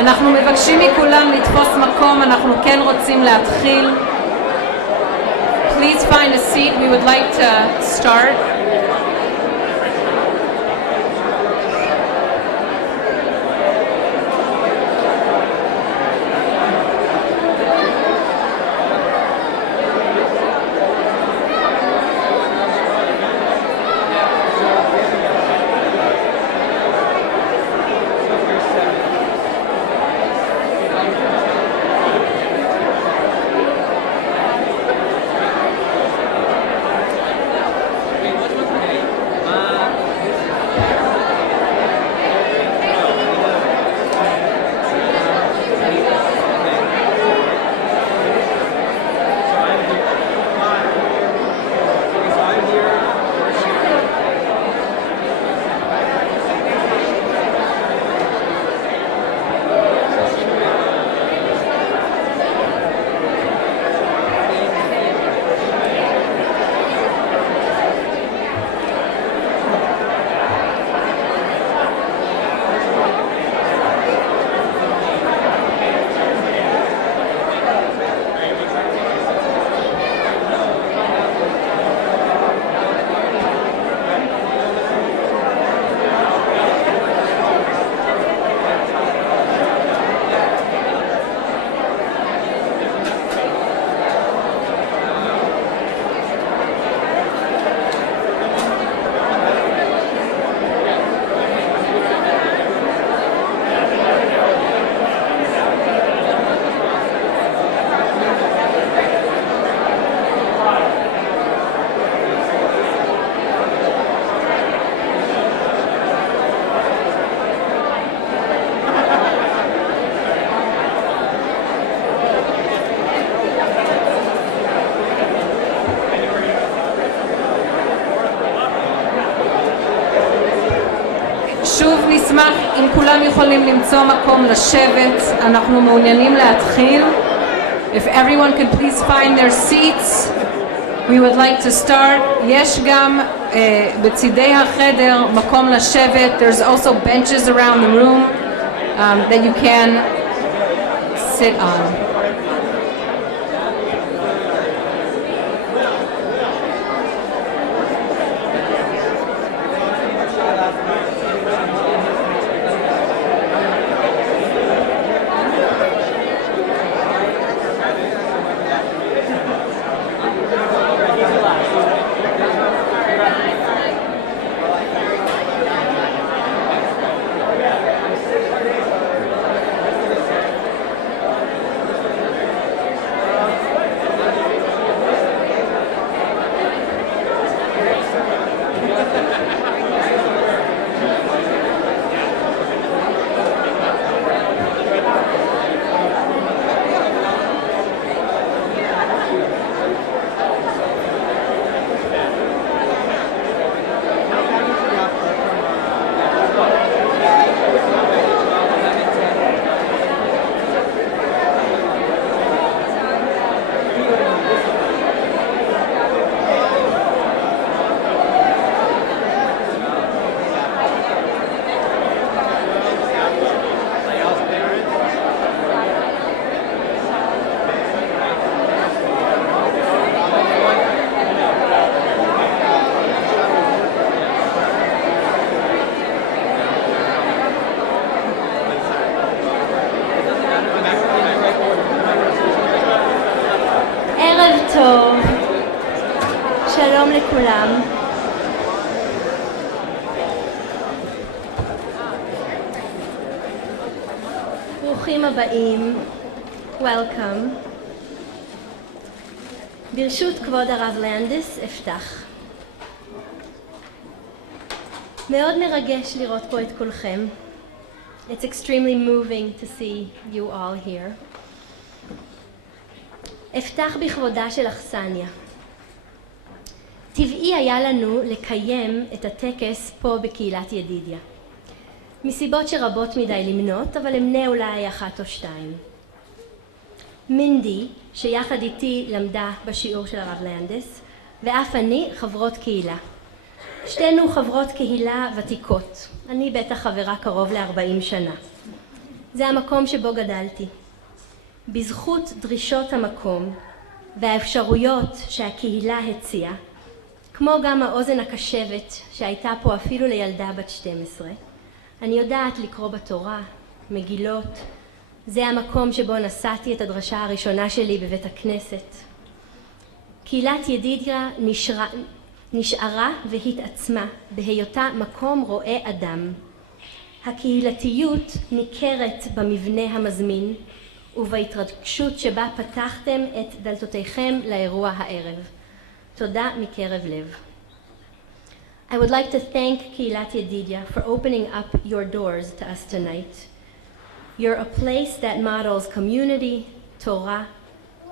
אנחנו מבקשים מכולם לתפוס מקום, אנחנו כן רוצים להתחיל. Please find a seat, we would like to start. שוב נשמח אם כולם יכולים למצוא מקום לשבת, אנחנו מעוניינים להתחיל. If everyone could please find their seats, we would like to start. יש גם בצידי החדר מקום לשבת. There's also benches around the room that you can sit on. טוב, שלום לכולם. ברוכים הבאים, Welcome. ברשות כבוד הרב לנדס אפתח. מאוד מרגש לראות פה את כולכם. It's extremely moving to see you all here. אפתח בכבודה של אכסניה. טבעי היה לנו לקיים את הטקס פה בקהילת ידידיה. מסיבות שרבות מדי למנות, אבל אמנה אולי אחת או שתיים. מינדי, שיחד איתי למדה בשיעור של הרב לנדס, ואף אני חברות קהילה. שתינו חברות קהילה ותיקות. אני בטח חברה קרוב ל-40 שנה. זה המקום שבו גדלתי. בזכות דרישות המקום והאפשרויות שהקהילה הציעה, כמו גם האוזן הקשבת שהייתה פה אפילו לילדה בת 12, אני יודעת לקרוא בתורה, מגילות. זה המקום שבו נשאתי את הדרשה הראשונה שלי בבית הכנסת. קהילת ידידיה נשארה והתעצמה בהיותה מקום רואה אדם. הקהילתיות ניכרת במבנה המזמין ובהתרגשות שבה פתחתם את דלתותיכם לאירוע הערב. תודה מקרב לב. I would like to thank קהילת ידידיה for opening up your doors to us tonight. You're a place that models community, Torah,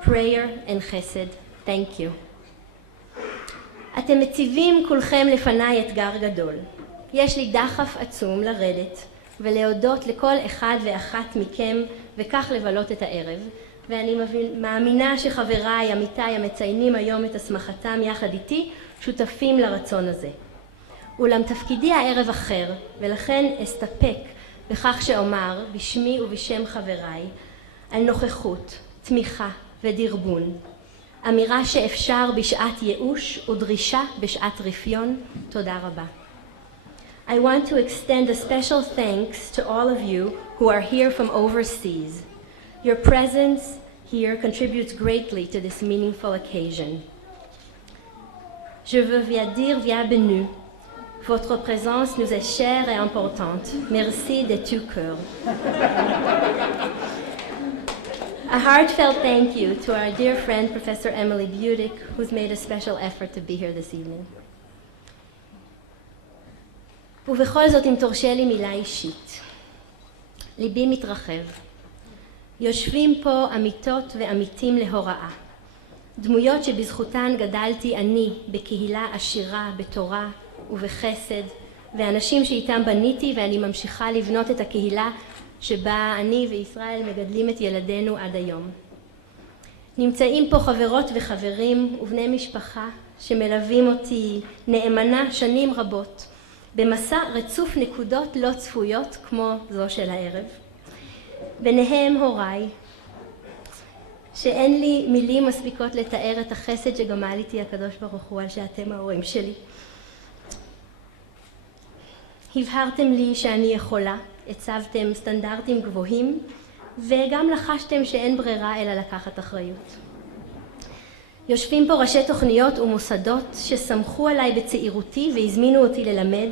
prayer and chesed. Thank you. אתם מציבים כולכם לפניי אתגר גדול. יש לי דחף עצום לרדת ולהודות לכל אחד ואחת מכם וכך לבלות את הערב, ואני מאמינה שחבריי, עמיתיי המציינים היום את הסמכתם יחד איתי, שותפים לרצון הזה. אולם תפקידי הערב אחר, ולכן אסתפק בכך שאומר בשמי ובשם חבריי על נוכחות, תמיכה ודרבון. אמירה שאפשר בשעת ייאוש ודרישה בשעת רפיון. תודה רבה. I want to extend a special thanks to all of you who are here from overseas. Your presence here contributes greatly to this meaningful occasion. Je veux vous dire bienvenue. Votre présence nous est chère et importante. Merci de tout cœur. A heartfelt thank you to our dear friend Professor Emily Budick, who's made a special effort to be here this evening. ובכל זאת, אם תורשה לי מילה אישית, ליבי מתרחב. יושבים פה עמיתות ועמיתים להוראה, דמויות שבזכותן גדלתי אני בקהילה עשירה בתורה ובחסד, ואנשים שאיתם בניתי ואני ממשיכה לבנות את הקהילה שבה אני וישראל מגדלים את ילדינו עד היום. נמצאים פה חברות וחברים ובני משפחה שמלווים אותי נאמנה שנים רבות, במסע רצוף נקודות לא צפויות כמו זו של הערב. ביניהם הוריי, שאין לי מילים מספיקות לתאר את החסד שגמל איתי הקדוש ברוך הוא על שאתם ההורים שלי. הבהרתם לי שאני יכולה, הצבתם סטנדרטים גבוהים, וגם לחשתם שאין ברירה אלא לקחת אחריות. יושבים פה ראשי תוכניות ומוסדות שסמכו עליי בצעירותי והזמינו אותי ללמד,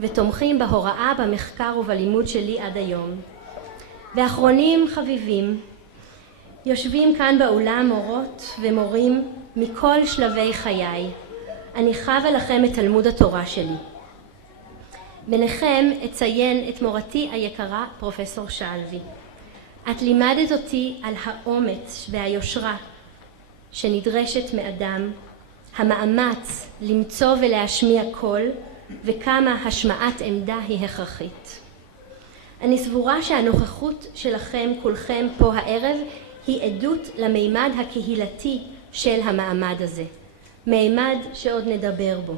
ותומכים בהוראה, במחקר ובלימוד שלי עד היום. ואחרונים חביבים, יושבים כאן באולם מורות ומורים מכל שלבי חיי. אני חווה לכם את תלמוד התורה שלי. ביניכם אציין את מורתי היקרה פרופסור שלוי. את לימדת אותי על האומץ והיושרה שנדרשת מאדם, המאמץ למצוא ולהשמיע קול, וכמה השמעת עמדה היא הכרחית. אני סבורה שהנוכחות שלכם כולכם פה הערב היא עדות למימד הקהילתי של המעמד הזה, מימד שעוד נדבר בו.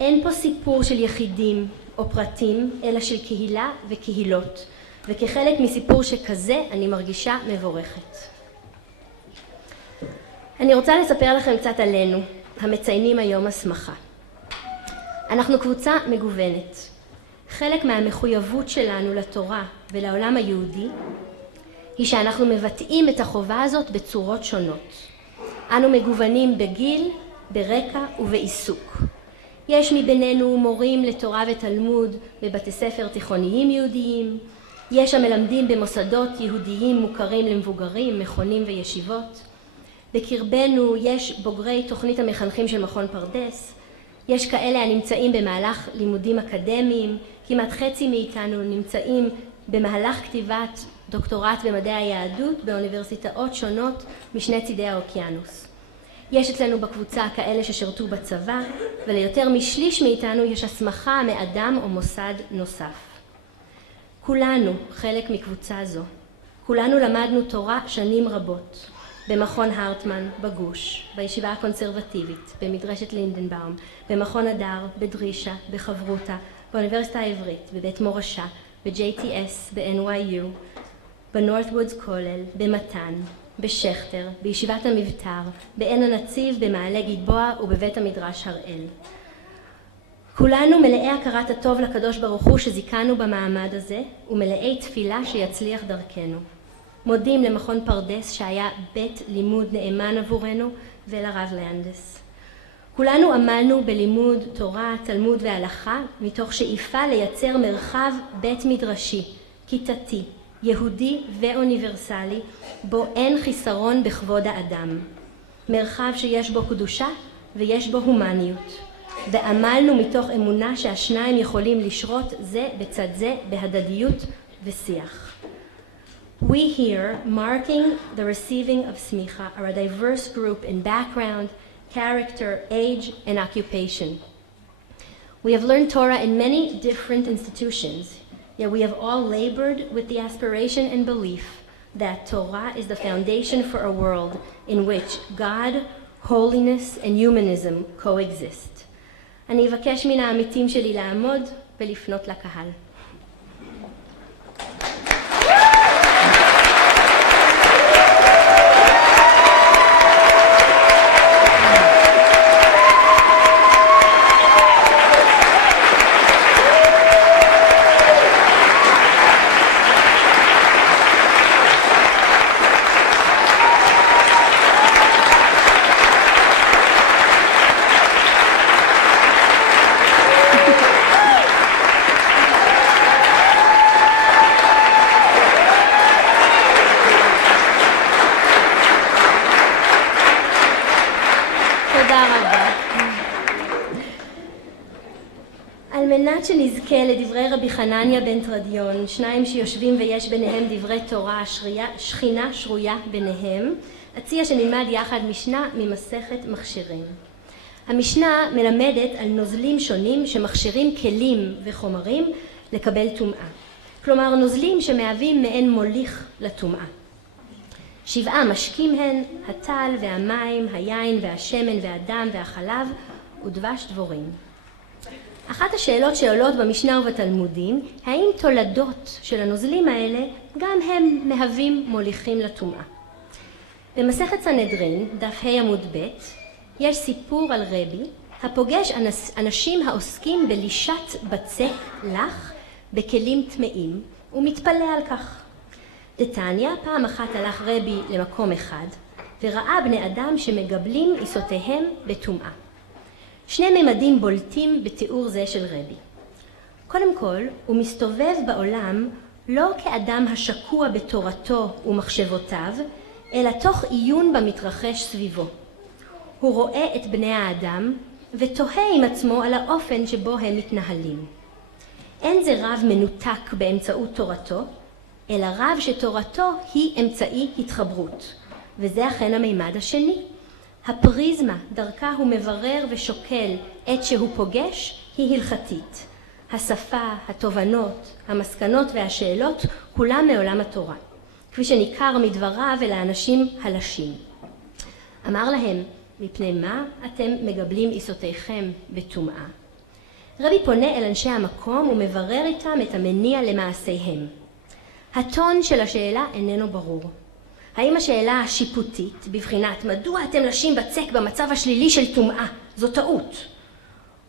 אין פה סיפור של יחידים או פרטים, אלא של קהילה וקהילות, וכחלק מסיפור שכזה אני מרגישה מבורכת. אני רוצה לספר לכם קצת עלינו, המציינים היום הסמכה. אנחנו קבוצה מגוונת. חלק מהמחויבות שלנו לתורה ולעולם היהודי היא שאנחנו מבטאים את החובה הזאת בצורות שונות. אנו מגוונים בגיל, ברקע ובעיסוק. יש מבינינו מורים לתורה ותלמוד בבתי ספר תיכוניים יהודיים, יש המלמדים במוסדות יהודיים מוכרים למבוגרים, מכונים וישיבות. בקרבנו יש בוגרי תוכנית המחנכים של מכון פרדס, יש כאלה הנמצאים במהלך לימודים אקדמיים, כמעט חצי מאיתנו נמצאים במהלך כתיבת דוקטורט במדעי היהדות באוניברסיטאות שונות משני צידי האוקיינוס. יש אצלנו בקבוצה כאלה ששירתו בצבא, וליותר משליש מאיתנו יש הסמכה מאדם או מוסד נוסף. כולנו חלק מקבוצה זו. כולנו למדנו תורה שנים רבות. במכון הרטמן, בגוש, בישיבה הקונסרבטיבית, במדרשת לינדנבאום, במכון הדר, בדרישה, בחברותה, באוניברסיטה העברית, בבית מורשה, ב-JTS, ב-NYU, בנורת'וודס כולל, במתן, בשכתר, בישיבת המבטר, בעין הנציב, במעלה גלבוע ובבית המדרש הראל. כולנו מלאי הכרת הטוב לקדוש ברוך הוא שזיכנו במעמד הזה, ומלאי תפילה שיצליח דרכנו. מודים למכון פרדס שהיה בית לימוד נאמן עבורנו, ולרב לנדס. כולנו עמלנו בלימוד תורה, תלמוד והלכה, מתוך שאיפה לייצר מרחב בית מדרשי, כיתתי, יהודי ואוניברסלי, בו אין חיסרון בכבוד האדם. מרחב שיש בו קדושה ויש בו הומניות. ועמלנו מתוך אמונה שהשניים יכולים לשרות זה בצד זה בהדדיות ושיח. We here, marking the receiving of Semikha, are a diverse group in background, character, age, and occupation. We have learned Torah in many different institutions, yet we have all labored with the aspiration and belief that Torah is the foundation for a world in which God, holiness, and humanism coexist. אני אבקש מן העמיתים שלי לעמוד ולפנות לקהל. על מנת שנזכה לדברי רבי חנניה בן תרדיון, שניים שיושבים ויש ביניהם דברי תורה, שכינה שרויה ביניהם, אציע שנלמד יחד משנה ממסכת מכשירים. המשנה מלמדת על נוזלים שונים שמכשירים כלים וחומרים לקבל טומאה. כלומר נוזלים שמהווים מעין מוליך לטומאה. 7 משקים הן הטל והמים, היין והשמן והדם והחלב ודבש דבורים. אחת השאלות שעולות במשנה ובתלמודים, האם תולדות של הנוזלים האלה גם הם מהווים מוליכים לטומאה. במסכת סנהדרין, דף ה' עמוד ב', יש סיפור על רבי הפוגש אנשים העוסקים בלישת בצק לח בכלים טמאים ומתפלא על כך. דתניא, פעם אחת הלך רבי למקום אחד וראה בני אדם שמגבלים עיסותיהם בטומאה. 2 ממדים בולטים בתיאור זה של רבי. קודם כל, הוא מסתובב בעולם לא כאדם השקוע בתורתו ומחשבותיו, אלא תוך עיון במתרחש סביבו. הוא רואה את בני האדם ותוהה עם עצמו על האופן שבו הם מתנהלים. אין זה רב מנותק באמצעות תורתו, אלא רב שתורתו היא אמצעי התחברות, וזה אכן המימד השני. הפריזמה דרכה הוא מברר ושוקל את שהוא פוגש היא הלכתית. השפה, התובנות, המסקנות והשאלות כולם מעולם התורה, כפי שניכר מדבריו אל האנשים הלשים. אמר להם, מפני מה אתם מגבלים עיסותיכם בטומאה? רבי פונה אל אנשי המקום ומברר איתם את המניע למעשיהם. הטון של השאלה איננו ברור. האם השאלה השיפוטית בבחינת מדוע אתם לשים בצק במצב השלילי של טומאה? זו טעות.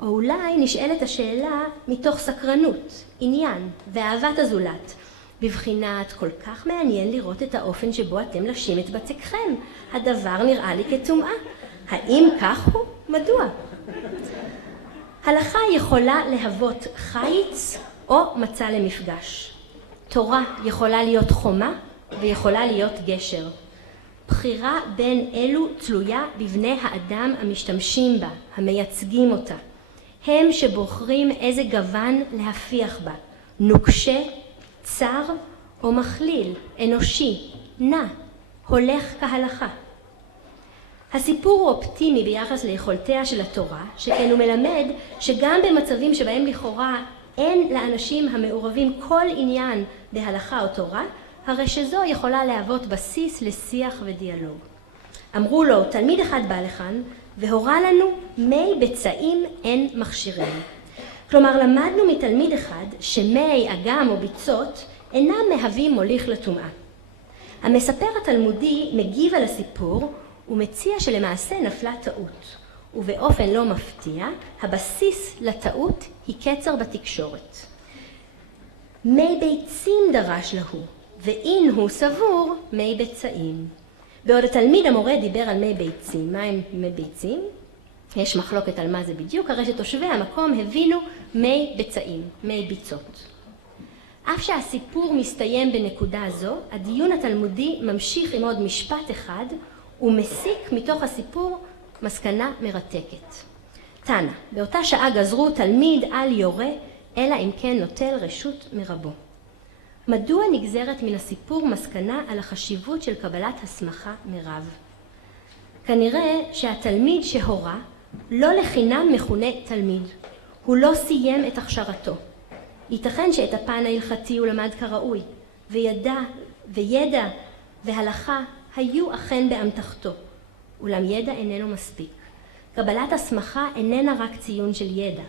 או אולי נשאלת השאלה מתוך סקרנות, עניין ואהבת הזולת. בבחינת כל כך מעניין לראות את האופן שבו אתם לשים את בצקכם. הדבר נראה לי כטומאה. האם כך הוא? מדוע? הלכה יכולה להוות חיץ או מצע למפגש. תורה יכולה להיות חומה ויכולה להיות גשר. בחירה בין אלו תלויה בבני האדם המשתמשים בה, המייצגים אותה. הם שבוחרים איזה גוון להפיח בה, נוקשה, צר או מכליל, אנושי, נע, הולך כהלכה. הסיפור הוא אופטימי ביחס ליכולתיה של התורה, שכן הוא מלמד שגם במצבים שבהם לכאורה אין לאנשים המעורבים כל עניין בהלכה או תורה, הרי שזו יכולה להוות בסיס לשיח ודיאלוג. אמרו לו, תלמיד אחד בא לכאן והורה לנו מי בצעים אין מכשירים. כלומר, למדנו מתלמיד אחד שמי, אגם או ביצות אינם מהווים מוליך לטומאה. המספר התלמודי מגיב על הסיפור ומציע שלמעשה נפלה טעות, ובאופן לא מפתיע, הבסיס לטעות היא קצר בתקשורת. מי ביצים דרש להו, ואין הוא סבור מי ביצאים. בעוד התלמיד המורה דיבר על מי ביצים. מה הם מי ביצים? יש מחלוקת על מה זה בדיוק, הרי שתושבי המקום הבינו מי ביצאים, מי ביצות. אף שהסיפור מסתיים בנקודה זו, הדיון התלמודי ממשיך עם עוד משפט אחד, ומסיק מתוך הסיפור מסקנה מרתקת. תנא, באותה שעה גזרו תלמיד על יורה, אלא אם כן נוטל רשות מרבו. מדוע נגזרת מן הסיפור מסקנה על החשיבות של קבלת הסמכה מרב? כנראה שהתלמיד שהורה לא לחינם מכונה תלמיד. הוא לא סיים את הכשרתו. ייתכן שאת הפן ההלכתי הוא למד כראוי, וידע והלכה היו אכן באמתחתו, אולם ידע איננו מספיק. קבלת הסמכה איננה רק ציון של ידע.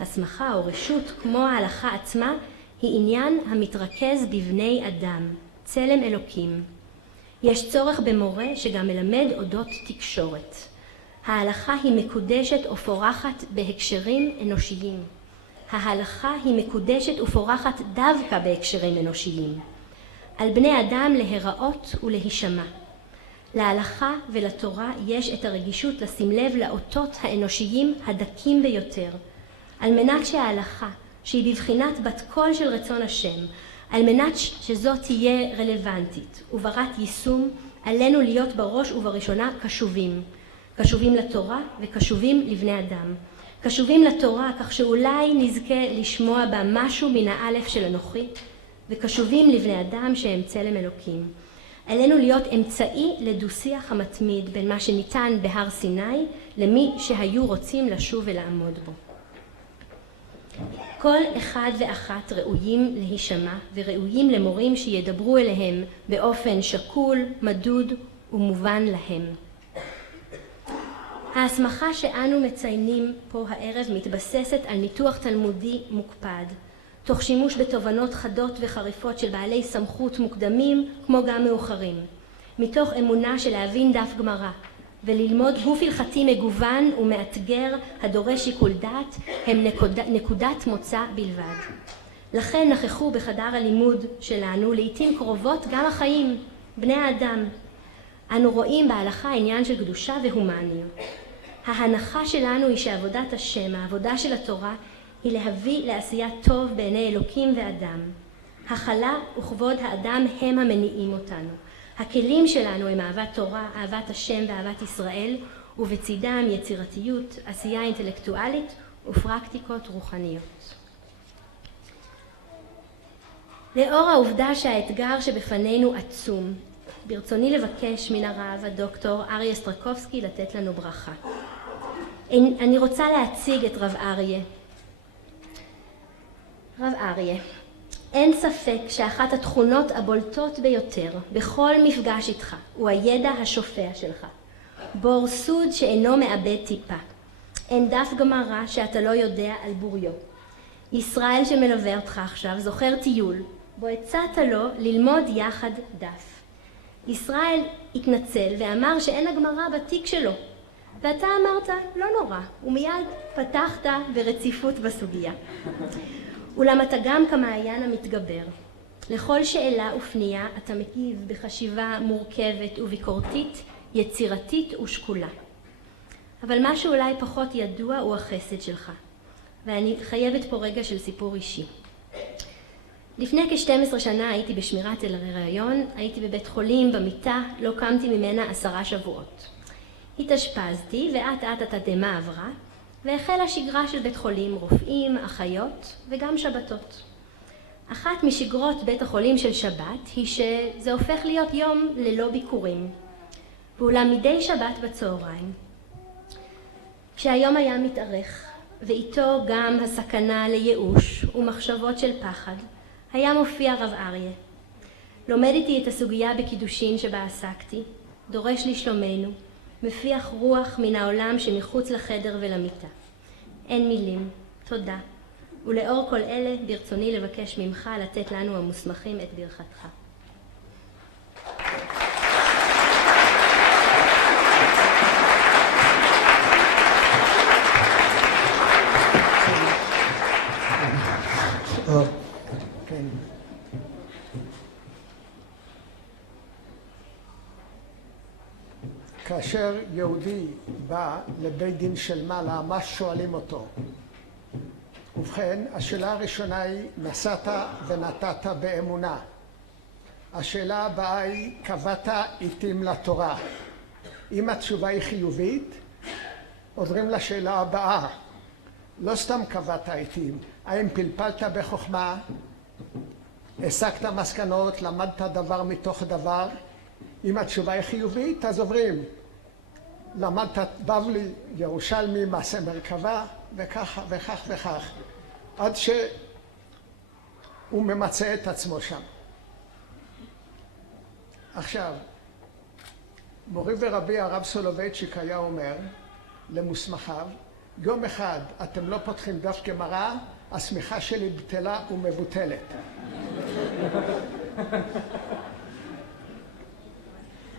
הסמכה או רשות, כמו ההלכה עצמה, היא עניין המתרכז בבני אדם, צלם אלוקים. יש צורך במורה שגם מלמד אודות תקשורת. ההלכה היא מקודשת ופורחת בהקשרים אנושיים. ההלכה היא מקודשת ופורחת דווקא בהקשרים אנושיים. על בני אדם להיראות ולהישמע. להלכה ולתורה יש את הרגישות לשים לב לאותות האנושיים הדקים ביותר, על מנת שההלכה, שהיא בבחינת בת קול של רצון השם, על מנת שזאת תהיה רלוונטית וברת יישום, עלינו להיות בראש ובראשונה קשובים. קשובים לתורה וקשובים לבני אדם. קשובים לתורה כך שאולי נזכה לשמוע בה משהו מן האלף של אנוכי, וקשובים לבני אדם שהם צלם אלוקים. עלינו להיות אמצעי לדו-שיח המתמיד בין מה שניתן בהר סיני למי שהיו רוצים לשוב ולעמוד בו. כל אחד ואחת ראויים להישמע וראויים למורים שידברו אליהם באופן שקול, מדוד ומובן להם. ההסמכה שאנו מציינים פה הערב מתבססת על ניתוח תלמודי מוקפד, תוך שימוש בתובנות חדות וחריפות של בעלי סמכות מוקדמים כמו גם מאוחרים, מתוך אמונה של להבין דף גמרא וללמוד גוף הלכתי מגוון ומאתגר הדורש שיקול דעת הם נקודת מוצא בלבד. לכן נכחו בחדר הלימוד שלנו לעתים קרובות גם החיים, בני האדם. אנו רואים בהלכה עניין של קדושה והומניות. ההנחה שלנו היא שעבודת השם, העבודה של התורה, היא להביא לעשיית טוב בעיני אלוקים ואדם. הכלה וכבוד האדם הם המניעים אותנו. הכלים שלנו הם אהבת תורה, אהבת השם ואהבת ישראל, ובצידם יצירתיות, עשייה אינטלקטואלית ופרקטיקות רוחניות. לאור העובדה שהאתגר שבפנינו עצום, ברצוני לבקש מן הרב הדוקטור אריה סטרקובסקי לתת לנו ברכה. אני רוצה להציג את רב אריה. רב אריה, אין ספק שאחת התכונות הבולטות ביותר בכל מפגש איתך הוא הידע השופע שלך. בור סוד שאינו מאבד טיפה. אין דף גמרא שאתה לא יודע על בוריו. ישראל שמלווה אותך עכשיו זוכר טיול, בו הצעת לו ללמוד יחד דף. ישראל התנצל ואמר שאין הגמרא בתיק שלו, ואתה אמרת לא נורא, ומיד פתחת ברציפות בסוגיה. אולם אתה גם כמעיין המתגבר. לכל שאלה ופנייה אתה מגיב בחשיבה מורכבת וביקורתית, יצירתית ושקולה. אבל מה שאולי פחות ידוע הוא החסד שלך, ואני חייבת פה רגע של סיפור אישי. לפני כ-12 שנה הייתי בשמירת הריון, הייתי בבית חולים במיטה, לא קמתי ממנה 10 שבועות. התאשפזתי ואט-אט התדהמה עברה, והחלה שגרה של בית חולים, רופאים, אחיות וגם שבתות. אחת משגרות בית החולים של שבת היא שזה הופך להיות יום ללא ביקורים. ואולם מדי שבת בצהריים, כשהיום היה מתארך, ואיתו גם הסכנה לייאוש ומחשבות של פחד, היה מופיע רב אריה. לומד איתי את הסוגיה בקידושין שבה עסקתי, דורש לשלומנו, מפיח רוח מן העולם שמחוץ לחדר ולמיטה. אין מילים, תודה. ולאור כל אלה ברצוני לבקש ממך לתת לנו המוסמכים את ברכתך. כן. כאשר יהודי בא לבית דין של מעלה, מה שואלים אותו? ובכן, השאלה הראשונה היא, נשאת ונתת באמונה. השאלה הבאה היא, קבעת עיתים לתורה. אם התשובה היא חיובית, עוברים לשאלה הבאה. לא סתם קבעת עיתים, האם פלפלת בחוכמה, הסקת מסקנות, למדת דבר מתוך דבר? אם התשובה היא חיובית, אז עוברים. למדת בבלי, ירושלמי, מעשה מרכבה, וכך וכך וכך. עד שהוא ממצא את עצמו שם. עכשיו, מורי ורבי הרב סולובייצ'יק היה אומר למוסמכיו, יום אחד אתם לא פותחים דף גמרא, השמיכה שלי בטלה ומבוטלת.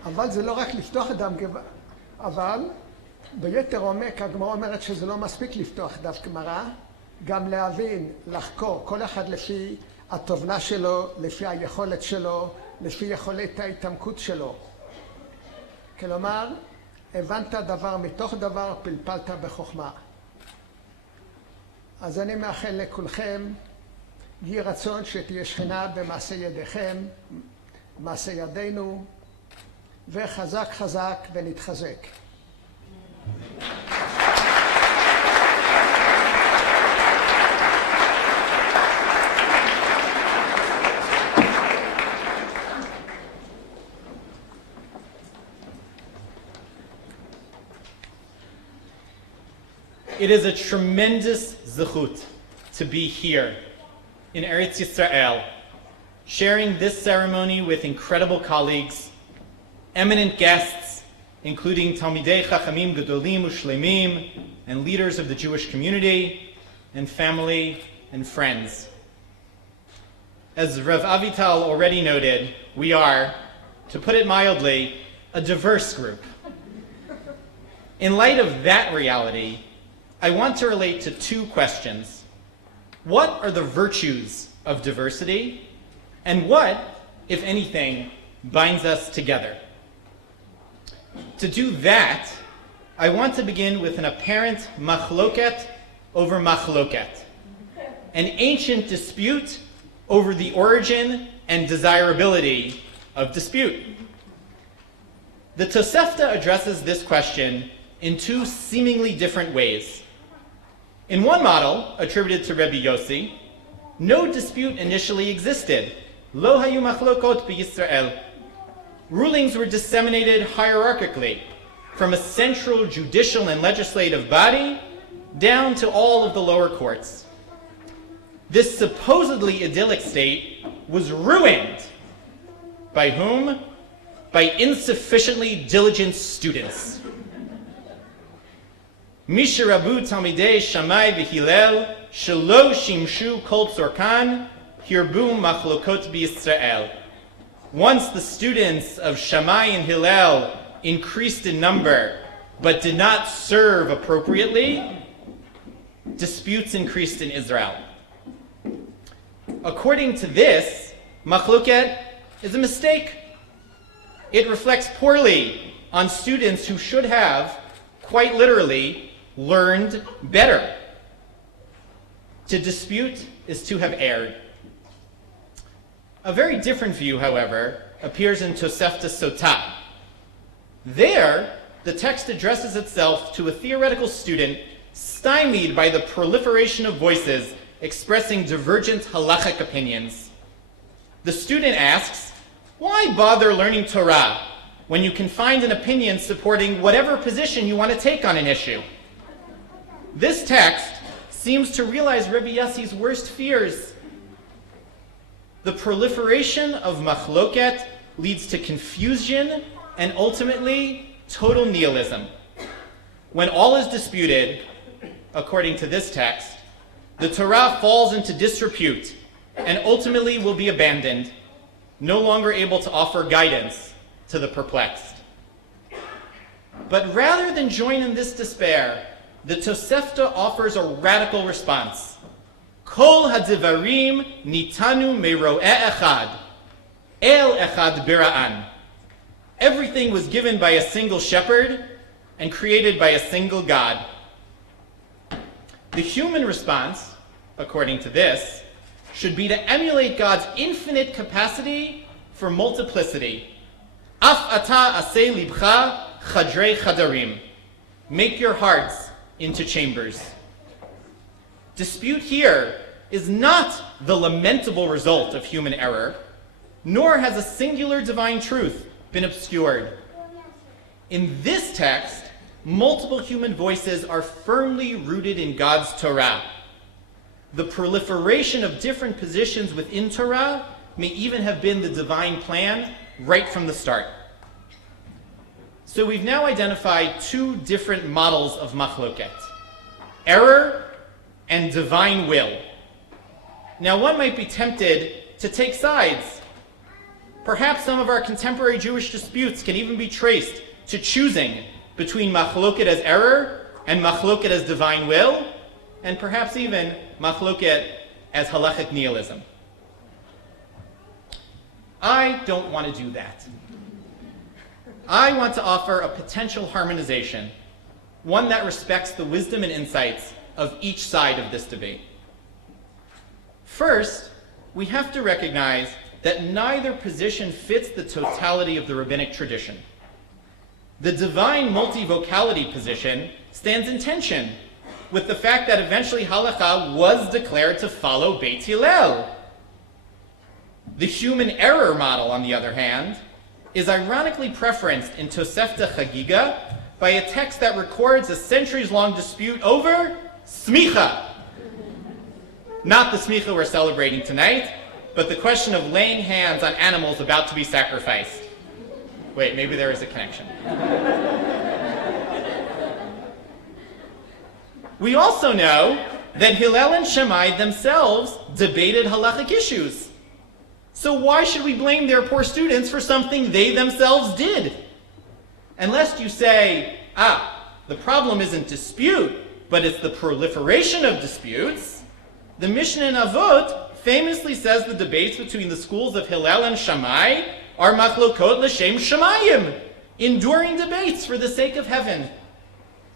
אבל זה לא רק לפתוח דם גמרא, אבל ביתר עומק הגמרא אומרת שזה לא מספיק לפתוח דף גמרא, גם להבין, לחקור, כל אחד לפי התובנה שלו, לפי היכולת שלו, לפי יכולת ההתעמקות שלו. כלומר, הבנת דבר מתוך דבר, פלפלת בחוכמה. אז אני מאחל לכולכם, יהי רצון שתהיה שכינה במעשה ידיכם, מעשה ידינו, וחזק חזק ונתחזק. It is a tremendous zechut to be here in Eretz Yisrael, sharing this ceremony with incredible colleagues, eminent guests, including Talmidei Chachamim Gedolim Ushleimim, and leaders of the Jewish community, and family and friends. As Rav Avital already noted, we are, to put it mildly, a diverse group. In light of that reality, I want to relate to two questions. What are the virtues of diversity? And what, if anything, binds us together? To do that, I want to begin with an apparent machloket over machloket, an ancient dispute over the origin and desirability of dispute. The Tosefta addresses this question in two seemingly different ways. In one model, attributed to Rebbe Yossi, no dispute initially existed. Lo hayu machlokot b'Yisrael. Rulings were disseminated hierarchically, from a central judicial and legislative body down to all of the lower courts. This supposedly idyllic state was ruined. By whom? By insufficiently diligent students. Misharabu Talmidei Shammai v'Hillel shelo shimshu kol tzorkan hirbu machlokot b'Yisrael. Once the students of Shammai and Hillel increased in number but did not serve appropriately, disputes increased in Israel. According to this, machloket is a mistake. It reflects poorly on students who should have, quite literally, learned better. To dispute is to have erred. A very different view, however, appears in Tosefta Sotah. There, the text addresses itself to a theoretical student stymied by the proliferation of voices expressing divergent halachic opinions. The student asks, why bother learning Torah when you can find an opinion supporting whatever position you want to take on an issue? This text seems to realize Rebbe Yossi's worst fears. The proliferation of machloket leads to confusion and ultimately total nihilism. When all is disputed, according to this text, the Torah falls into disrepute and ultimately will be abandoned, no longer able to offer guidance to the perplexed. But rather than join in this despair, the Tosefta offers a radical response. Kol hadivarim nitanu mero'e echad, el echad bira'an. Everything was given by a single shepherd and created by a single God. The human response, according to this, should be to emulate God's infinite capacity for multiplicity. Af ata aseh libcha chadrei chadarim. Make your hearts into chambers. Dispute here is not the lamentable result of human error, nor has a singular divine truth been obscured. In this text, multiple human voices are firmly rooted in God's Torah. The proliferation of different positions within Torah may even have been the divine plan right from the start. So we've now identified two different models of machloket: error and divine will. Now one might be tempted to take sides. Perhaps some of our contemporary Jewish disputes can even be traced to choosing between machloket as error and machloket as divine will, and perhaps even machloket as halachic nihilism. I don't want to do that. I want to offer a potential harmonization, one that respects the wisdom and insights of each side of this debate. First, we have to recognize that neither position fits the totality of the rabbinic tradition. The divine multivocality position stands in tension with the fact that eventually halakha was declared to follow Beit Hillel. The human error model, on the other hand, is ironically preferenced in Tosefta Chagiga by a text that records a centuries-long dispute over Semikha. Not the Semikha we're celebrating tonight, but the question of laying hands on animals about to be sacrificed. Wait, maybe there is a connection. We also know that Hillel and Shammai themselves debated halachic issues. So why should we blame their poor students for something they themselves did? Unless you say, the problem isn't dispute, but it's the proliferation of disputes. The Mishnah in Avot famously says the debates between the schools of Hillel and Shammai are machlokot l'shem shamayim, enduring debates for the sake of heaven.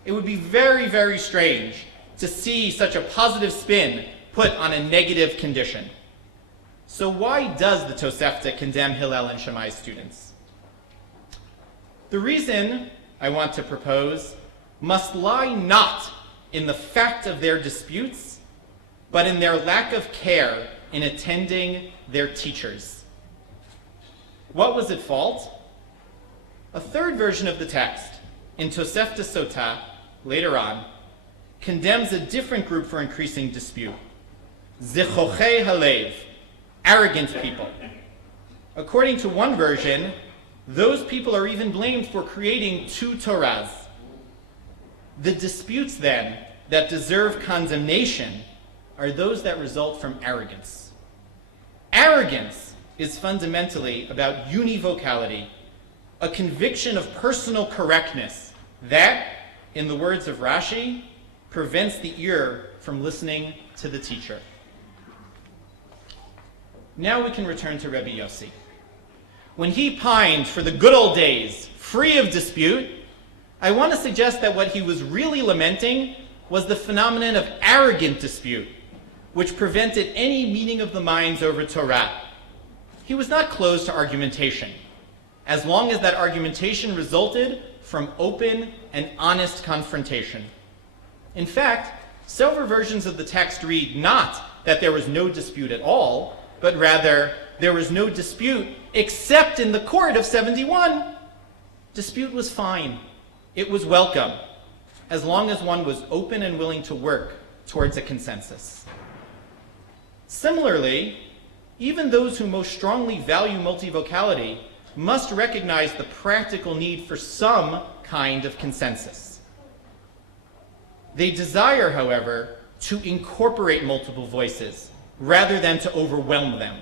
It would be very, very strange to see such a positive spin put on a negative condition. So why does the Tosefta condemn Hillel and Shammai's students? The reason I want to propose must lie not in the fact of their disputes, but in their lack of care in attending their teachers. What was at fault? A third version of the text, in Tosefta Sota, later on, condemns a different group for increasing dispute. Zichochei halev, arrogant people. According to one version, those people are even blamed for creating two Torahs. The disputes, then, that deserve condemnation are those that result from arrogance. Arrogance is fundamentally about univocality, a conviction of personal correctness that, in the words of Rashi, prevents the ear from listening to the teacher. Now we can return to Rebbe Yossi. When he pined for the good old days, free of dispute, I want to suggest that what he was really lamenting was the phenomenon of arrogant dispute, which prevented any meeting of the minds over Torah. He was not closed to argumentation, as long as that argumentation resulted from open and honest confrontation. In fact, several versions of the text read not that there was no dispute at all, but rather there was no dispute except in the court of 71. Dispute was fine. It was welcome, as long as one was open and willing to work towards a consensus. Similarly, even those who most strongly value multivocality must recognize the practical need for some kind of consensus. They desire, however, to incorporate multiple voices rather than to overwhelm them.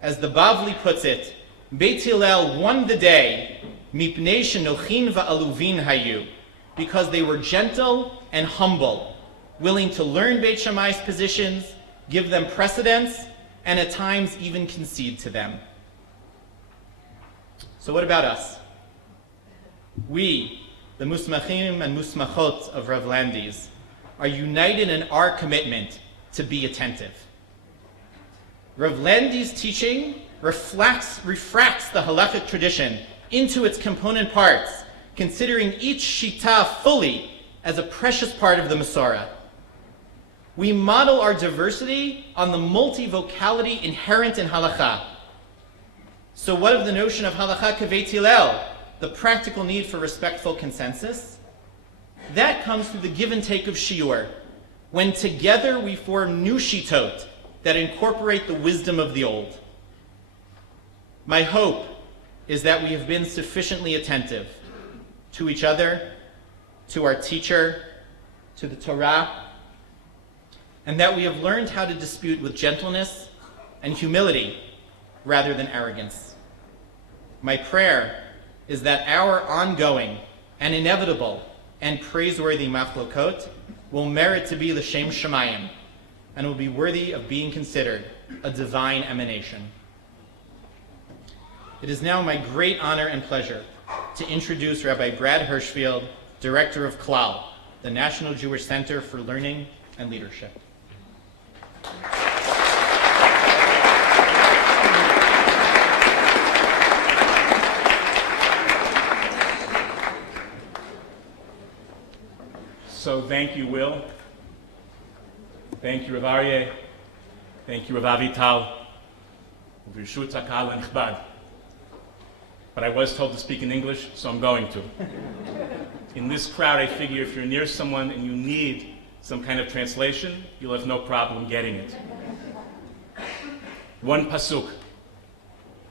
As the Bavli puts it, Beit Hillel won the day mipnei shenochin va'aluvin hayu, because they were gentle and humble, willing to learn Beit Shammai's positions, give them precedence, and at times even concede to them. So what about us? We, the Musmachim and Musmachot of Rav Landis, are united in our commitment to be attentive. Rav Landis' teaching refracts the halachic tradition into its component parts, considering each shita fully as a precious part of the Masorah. We model our diversity on the multivocality inherent in halakha. So what of the notion of halakha k'Beit Hillel, the practical need for respectful consensus? That comes through the give and take of shiur, when together we form new shitot that incorporate the wisdom of the old. My hope is that we have been sufficiently attentive to each other, to our teacher, to the Torah, and that we have learned how to dispute with gentleness and humility rather than arrogance. My prayer is that our ongoing and inevitable and praiseworthy machlokot will merit to be l'shem shamayim and will be worthy of being considered a divine emanation. It is now my great honor and pleasure to introduce Rabbi Brad Hirschfield, Director of Klal, the National Jewish Center for Learning and Leadership. So thank you, Will. Thank you, Rav Aryeh. Thank you, Rav Avital. V'rshut hakahal hanechbad. But I was told to speak in English, so I'm going to. In this crowd, I figure if you're near someone and you need some kind of translation, you'll have no problem getting it. One pasuk.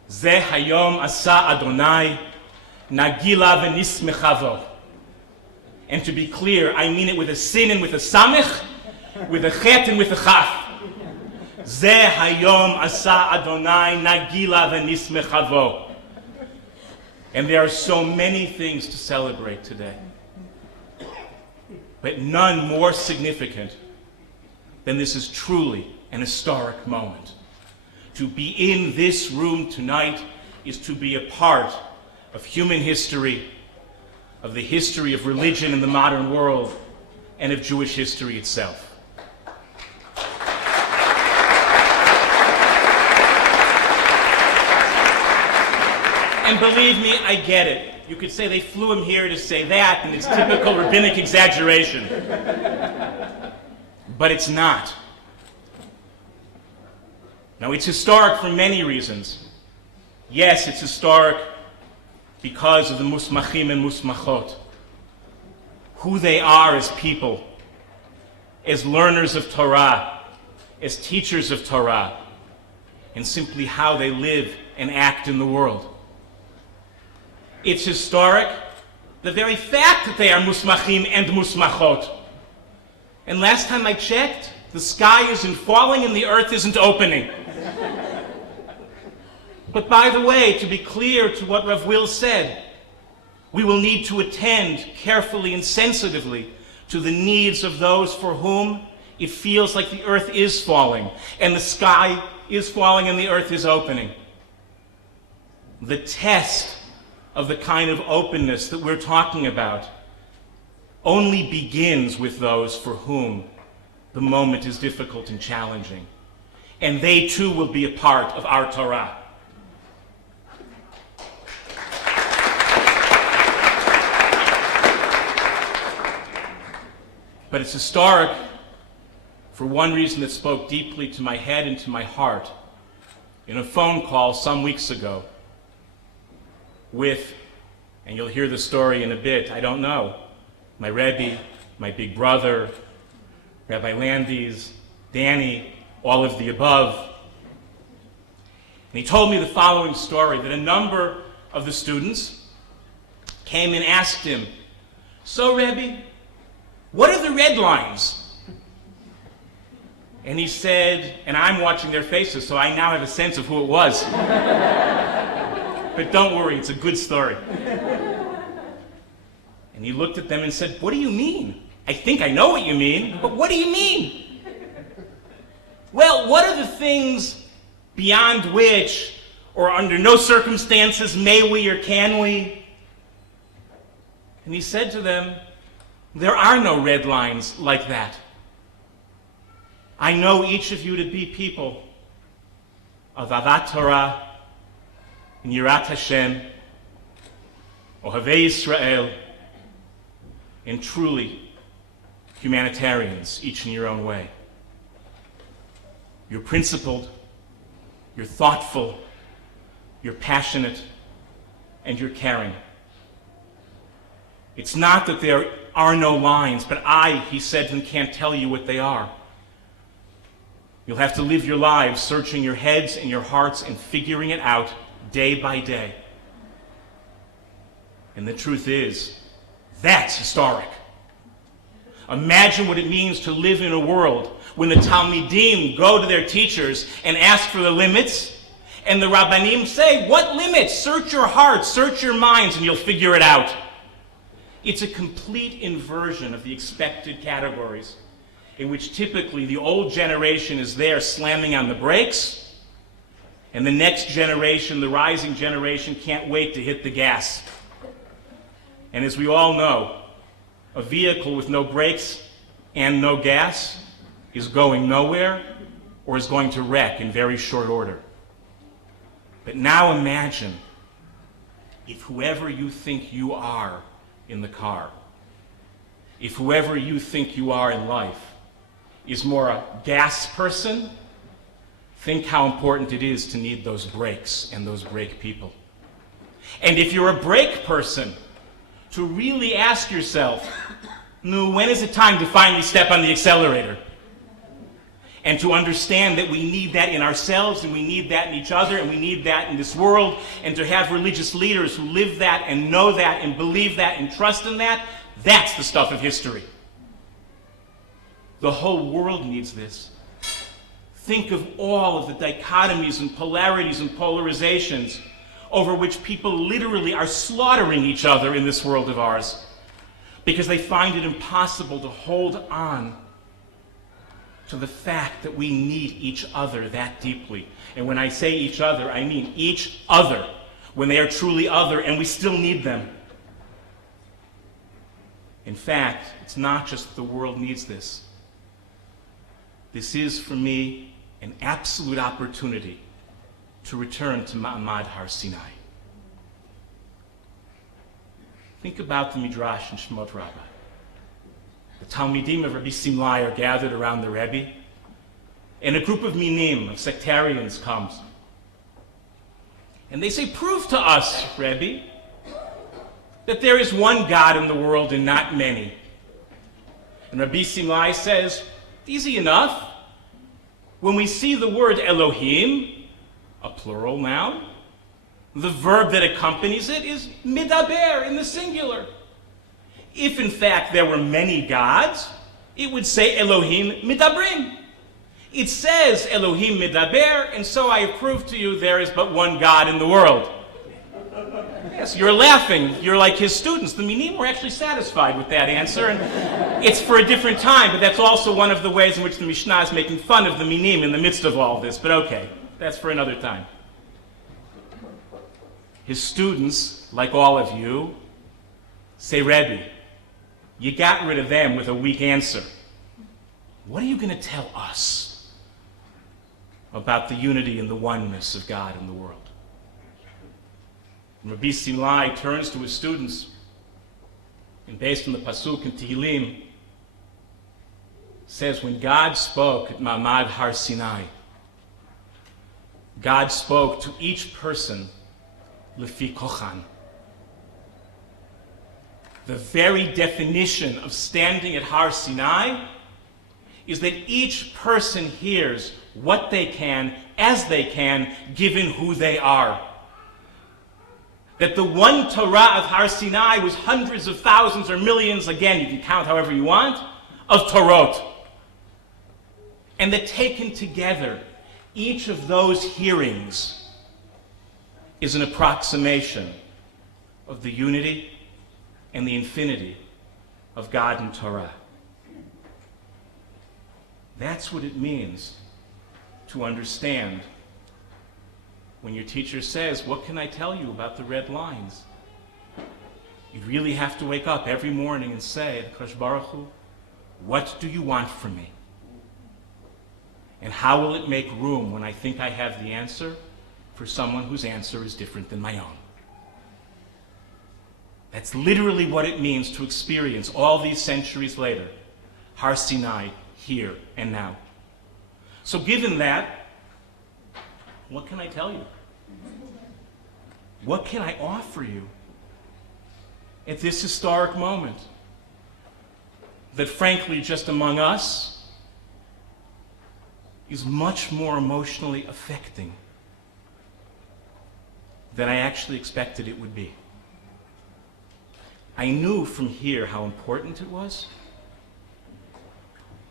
Ze hayom asa Adonai, nagila v'nismecha bo. And to be clear, I mean it with a sin and with a samech, with a chet and with a chaf. Ze hayom asa Adonai, nagila v'nismecha bo. And there are so many things to celebrate today, but none more significant than this is truly an historic moment. To be in this room tonight is to be a part of human history, of the history of religion in the modern world, and of Jewish history itself. And believe me, I get it. You could say they flew him here to say that, and it's typical rabbinic exaggeration. But it's not. Now, it's historic for many reasons. Yes, it's historic because of the musmachim and musmachot, who they are as people, as learners of Torah, as teachers of Torah, and simply how they live and act in the world. It's historic, the very fact that they are musmachim and musmachot. And last time I checked, the sky isn't falling and the earth isn't opening. But by the way, to be clear to what Rav Will said, we will need to attend carefully and sensitively to the needs of those for whom it feels like the earth is falling, and the sky is falling and the earth is opening. The test of the kind of openness that we're talking about only begins with those for whom the moment is difficult and challenging. And they too will be a part of our Torah. But it's historic for one reason that spoke deeply to my head and to my heart in a phone call some weeks ago with, and you'll hear the story in a bit, I don't know, my Rebbe, my big brother, Rabbi Landis, Danny, all of the above. And he told me the following story, that a number of the students came and asked him, "So Rebbe, what are the red lines? And he said, and I'm watching their faces, so I now have a sense of who it was. But don't worry, it's a good story. And he looked at them and said, what do you mean? I think I know what you mean, but what do you mean? Well, what are the things beyond which, or under no circumstances, may we or can we? And he said to them, there are no red lines like that. I know each of you to be people of Avat Torah, and Yirat Hashem, Ohavei Yisrael, and truly humanitarians, each in your own way. You're principled, you're thoughtful, you're passionate, and you're caring. It's not that there are no lines, but I, he said, can't tell you what they are. You'll have to live your lives searching your heads and your hearts and figuring it out day by day. And the truth is, that's historic. Imagine what it means to live in a world when the Talmidim go to their teachers and ask for the limits, and the Rabbanim say, what limits? Search your hearts, search your minds, and you'll figure it out. It's a complete inversion of the expected categories, in which typically the old generation is there slamming on the brakes, and the next generation, the rising generation, can't wait to hit the gas. And as we all know, a vehicle with no brakes and no gas is going nowhere or is going to wreck in very short order. But now imagine if whoever you think you are in the car, if whoever you think you are in life is more a gas person, think how important it is to need those brakes and those brake people. And if you're a brake person, to really ask yourself, no, when is it time to finally step on the accelerator? And to understand that we need that in ourselves, and we need that in each other, and we need that in this world, and to have religious leaders who live that and know that and believe that and trust in that, that's the stuff of history. The whole world needs this. Think of all of the dichotomies and polarities and polarizations over which people literally are slaughtering each other in this world of ours because they find it impossible to hold on to the fact that we need each other that deeply. And when I say each other, I mean each other, when they are truly other, and we still need them. In fact, it's not just that the world needs this. This is, for me, an absolute opportunity to return to Ma'amad Har Sinai. Think about the Midrash in Shemot Rabbah. The Talmidim of Rabbi Simlai are gathered around the Rebbe, and a group of minim, of sectarians, comes. And they say, prove to us, Rebbe, that there is one God in the world and not many. And Rabbi Simlai says, easy enough. When we see the word Elohim, a plural noun, the verb that accompanies it is midaber in the singular. If in fact there were many gods, it would say Elohim midabrim. It says Elohim midaber, and so I have proved to you there is but one God in the world. Yes, you're laughing. You're like his students. The minim were actually satisfied with that answer, and it's for a different time, but that's also one of the ways in which the Mishnah is making fun of the minim in the midst of all this. But okay, that's for another time. His students, like all of you, say, Rebbe, you got rid of them with a weak answer. What are you going to tell us about the unity and the oneness of God in the world? And Rabbi Simlai turns to his students, and based on the Pasuk in Tehillim, says, when God spoke at Ma'amad Har Sinai, God spoke to each person lefi kochan. The very definition of standing at Har Sinai is that each person hears what they can, as they can, given who they are. That the one Torah of Har Sinai was hundreds of thousands or millions, again, you can count however you want, of Torot. And that taken together, each of those hearings is an approximation of the unity and the infinity of God and Torah. That's what it means to understand when your teacher says, "What can I tell you about the red lines?" You'd really have to wake up every morning and say, "Kadosh Baruch Hu, what do you want from me? And how will it make room when I think I have the answer for someone whose answer is different than my own?" That's literally what it means to experience all these centuries later, Har Sinai, here and now. So given that, what can I tell you? What can I offer you at this historic moment that, frankly, just among us, is much more emotionally affecting than I actually expected it would be? I knew from here how important it was.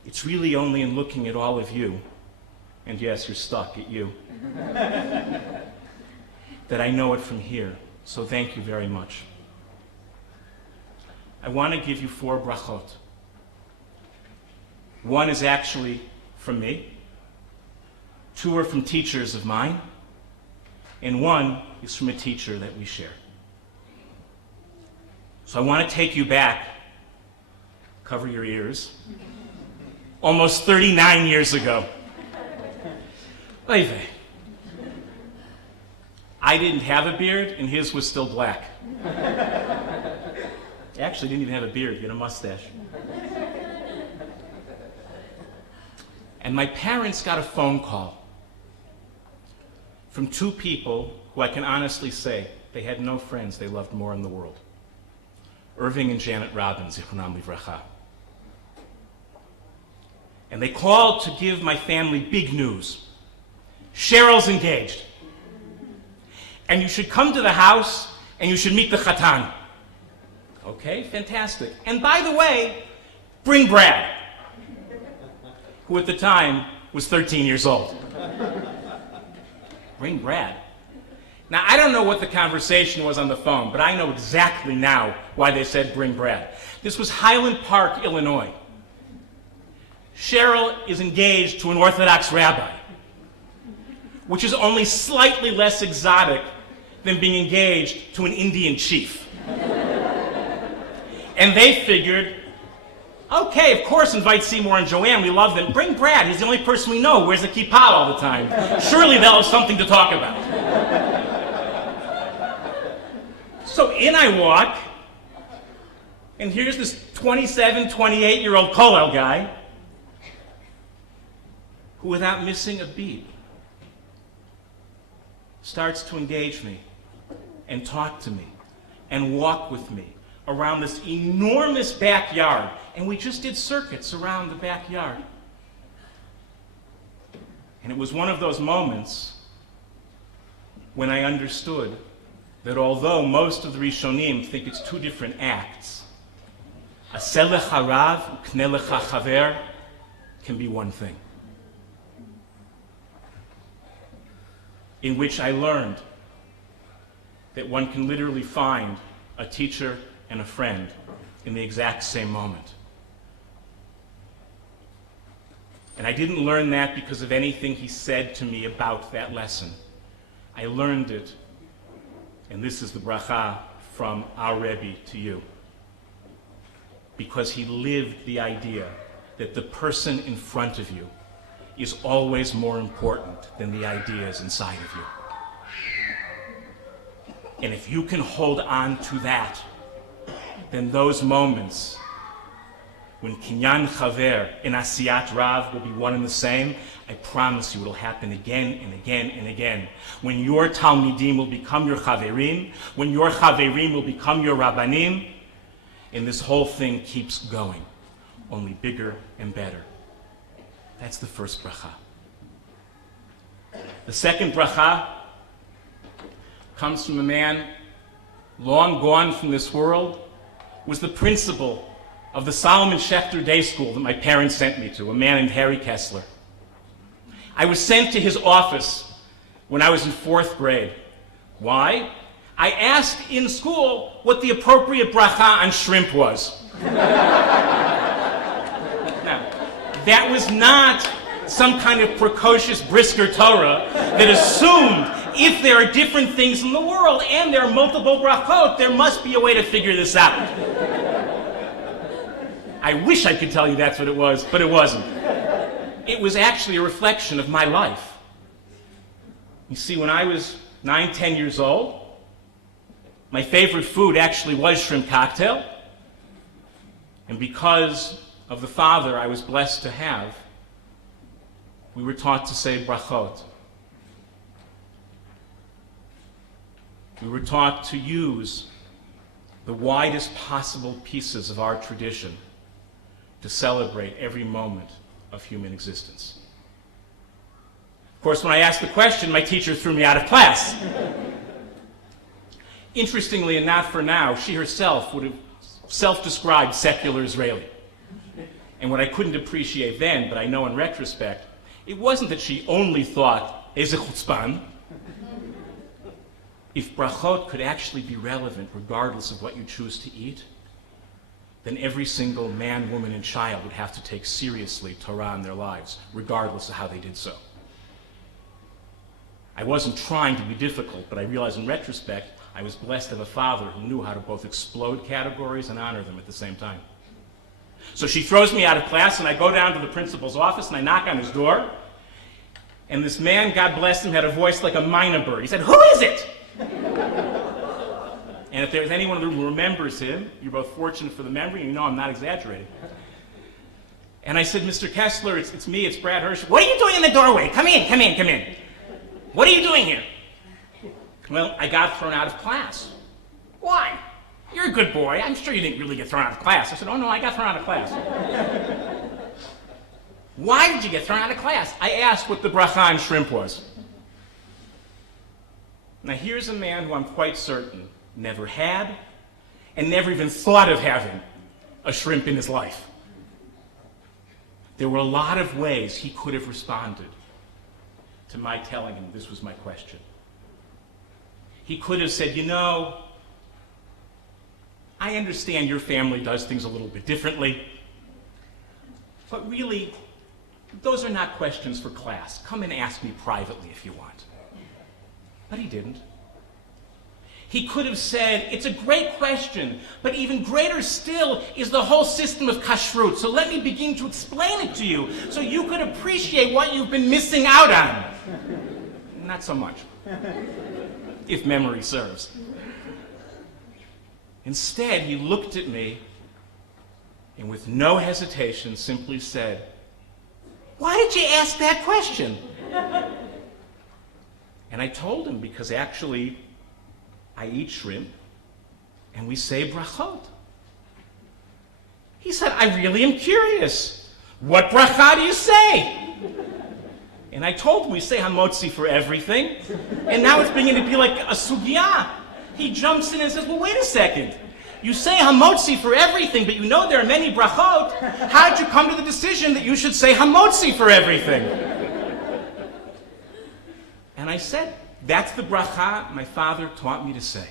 It's really only in looking at all of you, and yes, you're stuck at you, that I know it from here. So thank you very much. I want to give you 4 brachot. One is actually from me, 2 are from teachers of mine, and 1 is from a teacher that we share. So I want to take you back, cover your ears, almost 39 years ago. Oy vey. I didn't have a beard, and his was still black. He actually didn't even have a beard, he had a mustache. And my parents got a phone call from 2 people who I can honestly say they had no friends they loved more in the world. Irving and Janet Robin, Zichronam Livracha. And they called to give my family big news. Cheryl's engaged. And you should come to the house and you should meet the Chatan. Okay, fantastic. And by the way, bring Brad, who at the time was 13 years old. Bring Brad. Now, I don't know what the conversation was on the phone, but I know exactly now why they said bring Brad. This was Highland Park, Illinois. Cheryl is engaged to an Orthodox rabbi, which is only slightly less exotic than being engaged to an Indian chief. And they figured, okay, of course, invite Seymour and Joanne, we love them. Bring Brad, he's the only person we know who wears a kippah all the time. Surely they'll have something to talk about. So in I walk, and here's this 27, 28-year-old Kollel guy, who without missing a beat, starts to engage me and talk to me and walk with me around this enormous backyard. And we just did circuits around the backyard. And it was one of those moments when I understood that although most of the Rishonim think it's 2 different acts, Aseh lecha rav ukneh lecha chaver can be one thing. In which I learned that one can literally find a teacher and a friend in the exact same moment. And I didn't learn that because of anything he said to me about that lesson. I learned it, and this is the bracha from our Rebbe to you, because he lived the idea that the person in front of you is always more important than the ideas inside of you. And if you can hold on to that, then those moments when Kinyan Chaver and Asiyat Rav will be one and the same, I promise you it'll happen again and again and again. When your Talmidim will become your Chaverim, when your Chaverim will become your Rabbanim, and this whole thing keeps going, only bigger and better. That's the first bracha. The second bracha comes from a man long gone from this world, was the principal of the Solomon Schechter Day School that my parents sent me to, a man named Harry Kessler. I was sent to his office when I was in 4th grade. Why? I asked in school what the appropriate bracha on shrimp was. Now, that was not some kind of precocious Brisker Torah that assumed if there are different things in the world and there are multiple brachot, there must be a way to figure this out. I wish I could tell you that's what it was, but it wasn't. It was actually a reflection of my life. You see, when I was 9, 10 years old, my favorite food actually was shrimp cocktail. And because of the father I was blessed to have, we were taught to say brachot. We were taught to use the widest possible pieces of our tradition to celebrate every moment of human existence. Of course, when I asked the question, my teacher threw me out of class. Interestingly, and not for now, she herself would have self-described secular Israeli. And what I couldn't appreciate then, but I know in retrospect, it wasn't that she only thought, Eze chutzpan. If brachot could actually be relevant regardless of what you choose to eat, then every single man, woman, and child would have to take seriously Torah in their lives, regardless of how they did so. I wasn't trying to be difficult, but I realize in retrospect, I was blessed to have a father who knew how to both explode categories and honor them at the same time. So she throws me out of class, and I go down to the principal's office, and I knock on his door. And this man, God bless him, had a voice like a mynah bird. He said, "Who is it?" And if there's anyone in the room who remembers him, you're both fortunate for the memory, and you know I'm not exaggerating. And I said, "Mr. Kessler, it's me, it's Brad Hirsch. What are you doing in the doorway? Come in, come in, come in. What are you doing here?" "Well, I got thrown out of class." "Why?" "You're a good boy. I'm sure you didn't really get thrown out of class." I said, "Oh no, I got thrown out of class." "Why did you get thrown out of class?" I asked what the bracha on shrimp was. Now here's a man who I'm quite certain never had and never even thought of having a shrimp in his life. There were a lot of ways he could have responded to my telling him this was my question. He could have said, "You know, I understand your family does things a little bit differently, but really, those are not questions for class. Come and ask me privately if you want." But he didn't. He could have said, "It's a great question, but even greater still is the whole system of kashrut. So let me begin to explain it to you so you could appreciate what you've been missing out on." Not so much, if memory serves. Instead, he looked at me and with no hesitation simply said, "Why did you ask that question?" And I told him because actually I eat shrimp and we say brachot. He said, "I really am curious. What bracha do you say?" And I told him we say hamotzi for everything, and now it's beginning to be like a sugya. He jumps in and says, "Well, wait a second. You say hamotzi for everything, but you know there are many brachot. How did you come to the decision that you should say hamotzi for everything?" And I said, "That's the bracha my father taught me to say."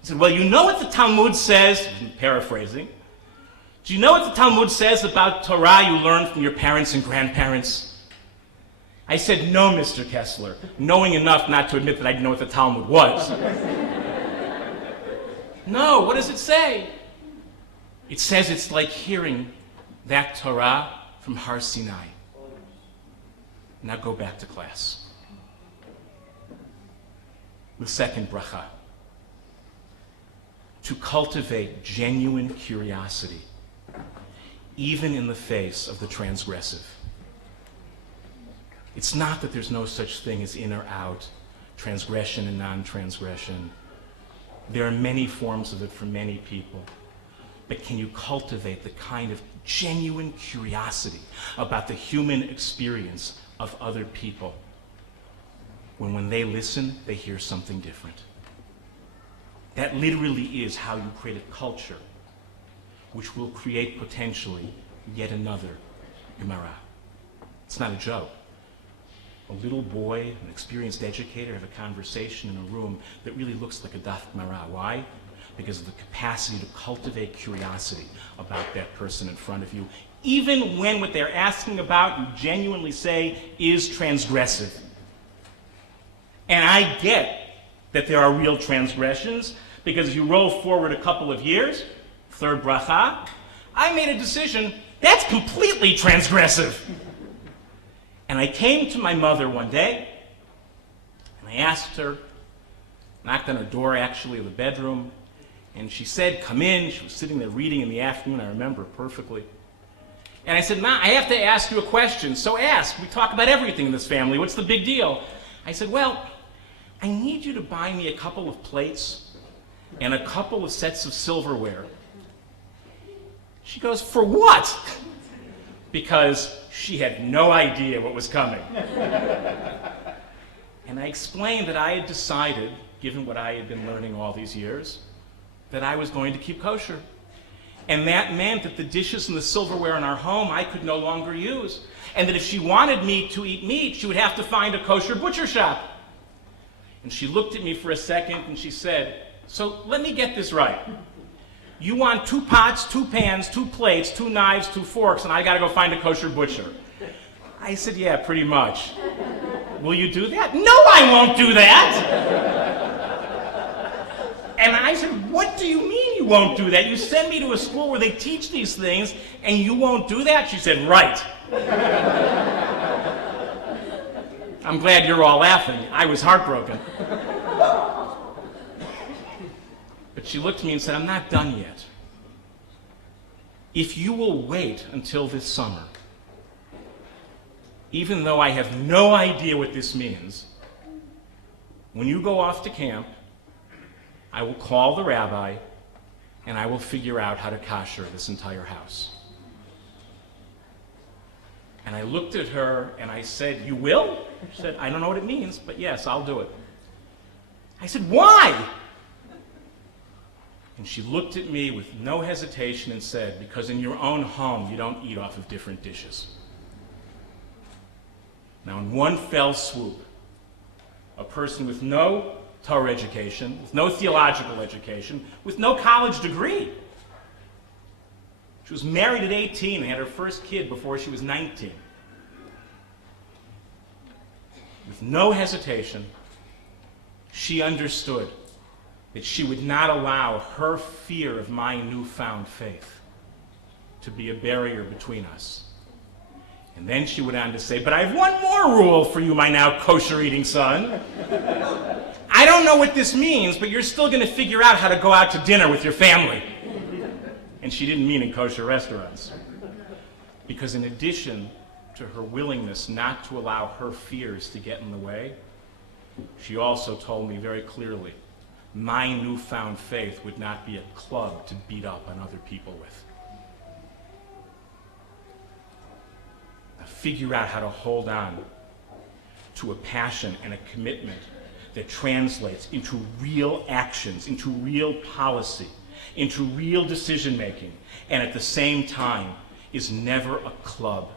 He said, "Well, you know what the Talmud says," paraphrasing. "Do you know what the Talmud says about Torah you learned from your parents and grandparents?" I said, "No, Mr. Kessler," knowing enough not to admit that I didn't know what the Talmud was. "No, what does it say?" "It says it's like hearing that Torah from Har Sinai. Now go back to class." The second bracha. To cultivate genuine curiosity, even in the face of the transgressive. It's not that there's no such thing as in or out, transgression and non-transgression. There are many forms of it for many people. But can you cultivate the kind of genuine curiosity about the human experience of other people when they listen, they hear something different? That literally is how you create a culture which will create potentially yet another Gemara. It's not a joke. A little boy, an experienced educator, have a conversation in a room that really looks like a daf gemara. Why? Because of the capacity to cultivate curiosity about that person in front of you, even when what they're asking about you genuinely say is transgressive. And I get that there are real transgressions, because if you roll forward a couple of years, third bracha, I made a decision that's completely transgressive. And I came to my mother one day, and I asked her, knocked on her door actually of the bedroom, and she said, come in. She was sitting there reading in the afternoon, I remember it perfectly. And I said, Ma, I have to ask you a question, so ask. We talk about everything in this family, what's the big deal? I said, well, I need you to buy me a couple of plates and a couple of sets of silverware. She goes, for what? Because she had no idea what was coming. And I explained that I had decided, given what I had been learning all these years, that I was going to keep kosher. And that meant that the dishes and the silverware in our home I could no longer use. And that if she wanted me to eat meat, she would have to find a kosher butcher shop. And she looked at me for a second and she said, so let me get this right. You want 2 pots, 2 pans, 2 plates, 2 knives, 2 forks, and I gotta go find a kosher butcher. I said, yeah, pretty much. Will you do that? No, I won't do that. And I said, what do you mean you won't do that? You send me to a school where they teach these things, and you won't do that? She said, right. I'm glad you're all laughing. I was heartbroken. But she looked at me and said, I'm not done yet. If you will wait until this summer, even though I have no idea what this means, when you go off to camp, I will call the rabbi and I will figure out how to kosher this entire house. And I looked at her and I said, you will? She said, I don't know what it means, but yes, I'll do it. I said, why? And she looked at me with no hesitation and said, because in your own home, you don't eat off of different dishes. Now, in one fell swoop, a person with no Torah education, with no theological education, with no college degree. She was married at 18 and had her first kid before she was 19. With no hesitation, she understood that she would not allow her fear of my newfound faith to be a barrier between us. And then she went on to say, but I have one more rule for you, my now kosher-eating son. I don't know what this means, but you're still going to figure out how to go out to dinner with your family. And she didn't mean in kosher restaurants. Because in addition to her willingness not to allow her fears to get in the way, she also told me very clearly, my newfound faith would not be a club to beat up on other people with. Now figure out how to hold on to a passion and a commitment that translates into real actions, into real policy, into real decision making, and at the same time is never a club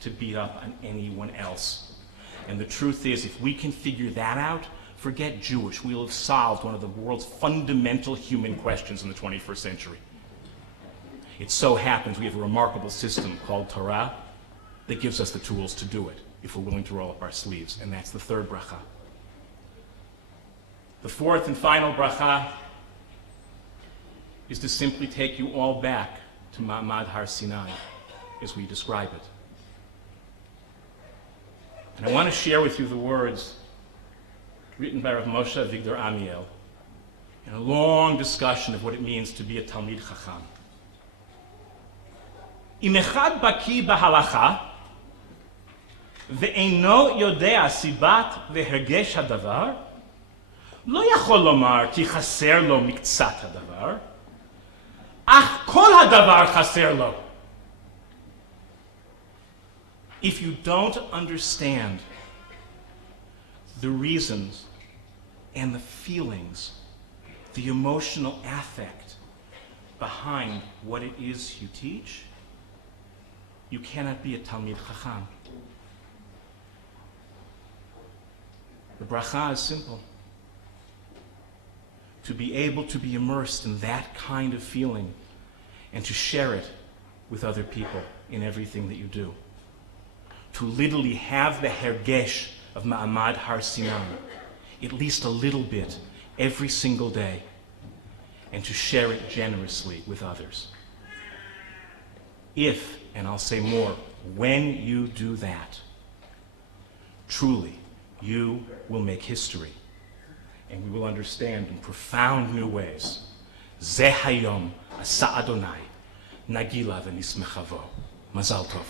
to beat up on anyone else. And the truth is, if we can figure that out, forget Jewish, we'll have solved one of the world's fundamental human questions in the 21st century. It so happens we have a remarkable system called Torah that gives us the tools to do it, if we're willing to roll up our sleeves, and that's the third bracha. The fourth and final bracha is to simply take you all back to Ma'amad Har Sinai, as we describe it. And I want to share with you the words written by Rav Moshe Avigdor Amiel in a long discussion of what it means to be a Talmid Chacham. Im echad baki bahalacha ve'eino yodea sibat ve'hergesh hadavar lo yachol lomar ki chaser lo miktzat hadavar ach kol hadavar chaser lo. If you don't understand the reasons and the feelings, the emotional affect behind what it is you teach, you cannot be a Talmid Chacham. The bracha is simple. To be able to be immersed in that kind of feeling and to share it with other people in everything that you do. To literally have the hergesh of Ma'amad Har Sinai, at least a little bit, every single day, and to share it generously with others. If, and I'll say more, when you do that, truly, you will make history, and we will understand in profound new ways. Ze hayom asa Adonai, nagila v'nismecha bo. Mazal tov.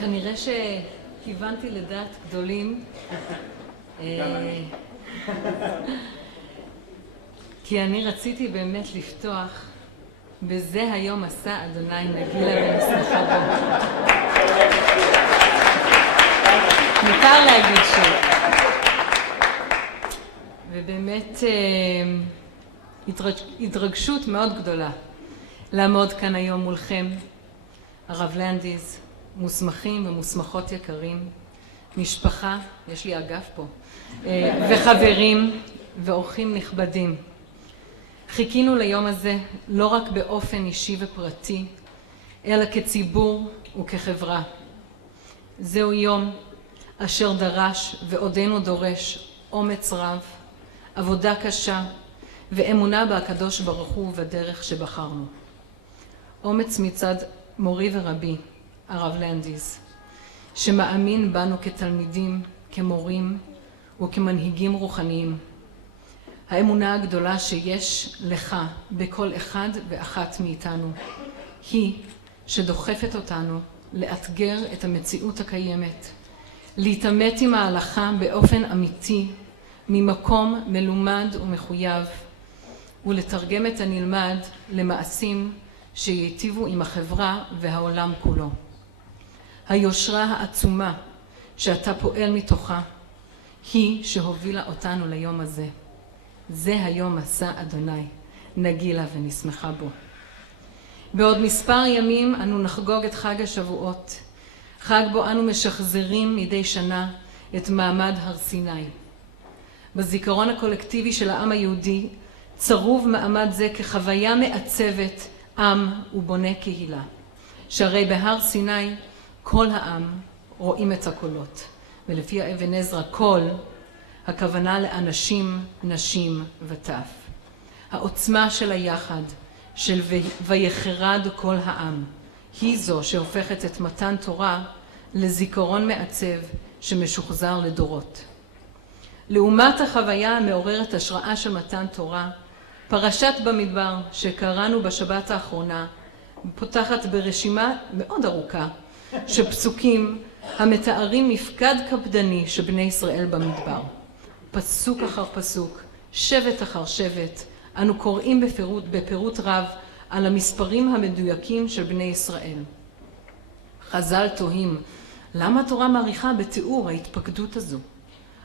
כנראה שכיוונתי לדעת גדולים, כי אני רציתי באמת לפתוח בזה היום עשה אדוני נגילה ונשמחה בו. מותר להגיד שוב. ובאמת התרגשות מאוד גדולה לעמוד כאן היום מולכם, הרב לנדיז, מוסמכים ומוסמכות יקרים, משפחה, יש לי אגף פה, וחברים ואורחים נכבדים. חיכינו ליום הזה לא רק באופן אישי ופרטי, אלא כציבור וכחברה. זהו יום אשר דרש ועודנו דורש אומץ רב, עבודה קשה ואמונה בהקדוש ברוך הוא ובדרך שבחרנו. אומץ מצד מורי ורבי, הרב לנדיז, שמאמין בנו כתלמידים, כמורים וכמנהיגים רוחניים. האמונה הגדולה שיש לך בכל אחד ואחת מאיתנו היא שדוחפת אותנו לאתגר את המציאות הקיימת, להתעמת עם ההלכה באופן אמיתי, ממקום מלומד ומחויב, ולתרגם את הנלמד למעשים שייטיבו עם החברה והעולם כולו. היושרה העצומה שאתה פועל מתוכה היא שהובילה אותנו ליום הזה. זה היום עשה אדוני, נגילה ונשמחה בו. בעוד מספר ימים אנו נחגוג את חג השבועות, חג בו אנו משחזרים מדי שנה את מעמד הר סיני. בזיכרון הקולקטיבי של העם היהודי צרוב מעמד זה כחוויה מעצבת עם ובונה קהילה, שהרי בהר סיני כל העם רואים את הקולות, ולפי האבן עזרא כל הכוונה לאנשים, נשים וטף. העוצמה של היחד, של ויחרד כל העם, היא זו שהופכת את מתן תורה לזיכרון מעצב שמשוחזר לדורות. לעומת החוויה המעוררת השראה של מתן תורה, פרשת במדבר שקראנו בשבת האחרונה פותחת ברשימה מאוד ארוכה של פסוקים המתארים מפקד קפדני שבני ישראל במדבר. פסוק אחר פסוק, שבט אחר שבט, אנו קוראים בפירוט רב על המספרים המדויקים של בני ישראל. חז"ל תוהים, למה התורה מעריכה בתיאור ההתפקדות הזו?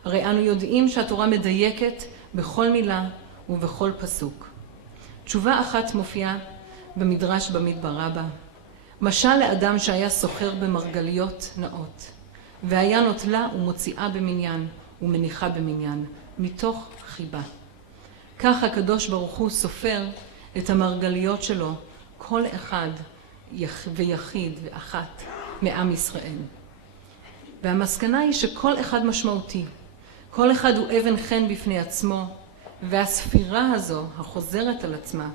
הרי אנו יודעים שהתורה מדייקת בכל מילה ובכל פסוק. תשובה אחת מופיעה במדרש במדבר רבה. משל לאדם שהיה סוחר במרגליות נאות, והיה נוטלה ומוציאה במניין ומניחה במניין, מתוך חיבה. כך הקדוש ברוך הוא סופר את המרגליות שלו, כל אחד ויחיד ואחת מעם ישראל. והמסקנה היא שכל אחד משמעותי, כל אחד הוא אבן חן בפני עצמו, והספירה הזו, החוזרת על עצמה,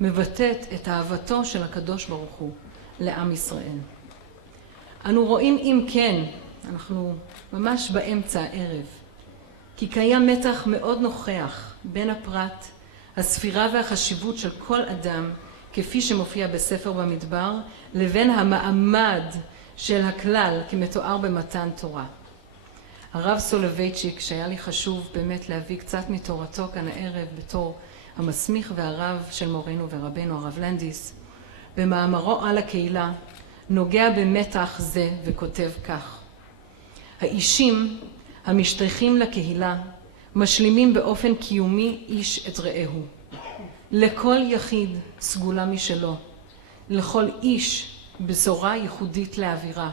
מבטאת את אהבתו של הקדוש ברוך הוא לעם ישראל. אנו רואים אם כן, אנחנו ממש באמצע הערב, כי קיים מתח מאוד נוכח בין הפרט, הספירה והחשיבות של כל אדם, כפי שמופיע בספר במדבר, לבין המעמד של הכלל כמתואר במתן תורה. הרב סולובייצ'יק, שהיה לי חשוב באמת להביא קצת מתורתו כאן הערב בתור המסמיך והרב של מורנו ורבנו הרב לנדיס, במאמרו על הקהילה, נוגע במתח זה וכותב כך: האישים המשתייכים לקהילה משלימים באופן קיומי איש את רעהו. לכל יחיד סגולה משלו, לכל איש בשורה ייחודית להעבירה,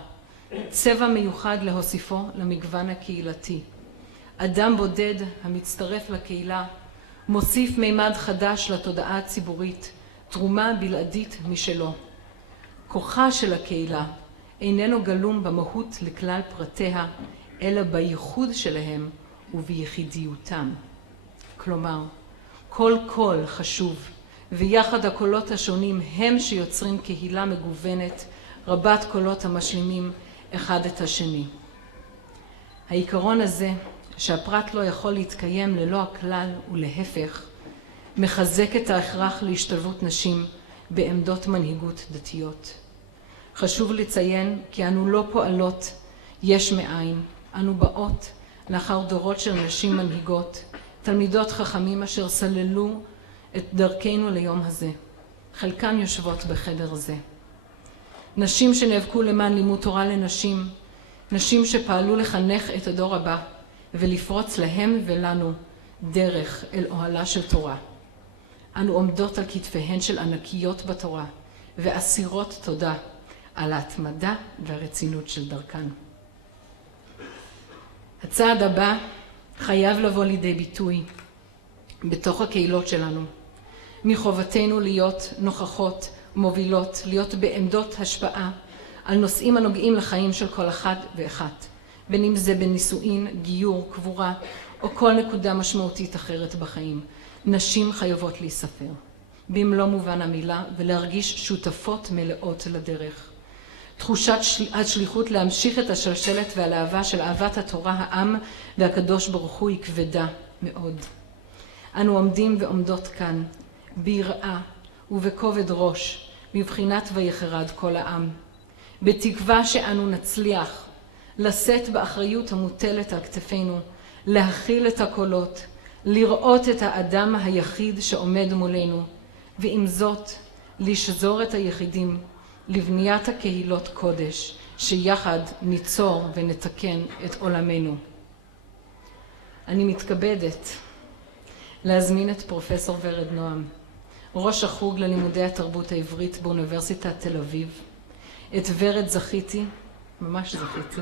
צבע מיוחד להוסיפו למגוון הקהילתי. אדם בודד המצטרף לקהילה מוסיף מימד חדש לתודעה הציבורית, תרומה בלעדית משלו. כוחה של הקהילה איננו גלום במהות לכלל פרטיה, אלא בייחוד שלהם וביחידיותם. כלומר, כל קול חשוב, ויחד הקולות השונים הם שיוצרים קהילה מגוונת, רבת קולות המשלימים אחד את השני. העיקרון הזה, שהפרט לא יכול להתקיים ללא הכלל ולהפך, מחזק את ההכרח להשתלבות נשים בעמדות מנהיגות דתיות. חשוב לציין כי אנו לא פועלות יש מאין, אנו באות לאחר דורות של נשים מנהיגות, תלמידות חכמים אשר סללו את דרכנו ליום הזה. חלקן יושבות בחדר זה. נשים שנאבקו למען לימוד תורה לנשים, נשים שפעלו לחנך את הדור הבא ולפרוץ להם ולנו דרך אל אוהלה של תורה. אנו עומדות על כתפיהן של ענקיות בתורה ואסירות תודה על ההתמדה והרצינות של דרכן. הצעד הבא חייב לבוא לידי ביטוי בתוך הקהילות שלנו. מחובתנו להיות נוכחות, מובילות, להיות בעמדות השפעה על נושאים הנוגעים לחיים של כל אחד ואחת, בין אם זה בנישואין, גיור, קבורה או כל נקודה משמעותית אחרת בחיים. נשים חייבות להיספר במלוא מובן המילה ולהרגיש שותפות מלאות לדרך. תחושת השליחות להמשיך את השלשלת והלהבה של אהבת התורה, העם והקדוש ברוך הוא היא כבדה מאוד. אנו עומדים ועומדות כאן ביראה ובכובד ראש מבחינת ויחרד כל העם, בתקווה שאנו נצליח לשאת באחריות המוטלת על כתפינו, להכיל את הקולות, לראות את האדם היחיד שעומד מולנו, ועם זאת לשזור את היחידים לבניית הקהילות קודש, שיחד ניצור ונתקן את עולמנו. אני מתכבדת להזמין את פרופסור ורד נועם, ראש החוג ללימודי התרבות העברית באוניברסיטת תל אביב. את ורד זכיתי, ממש זכיתי,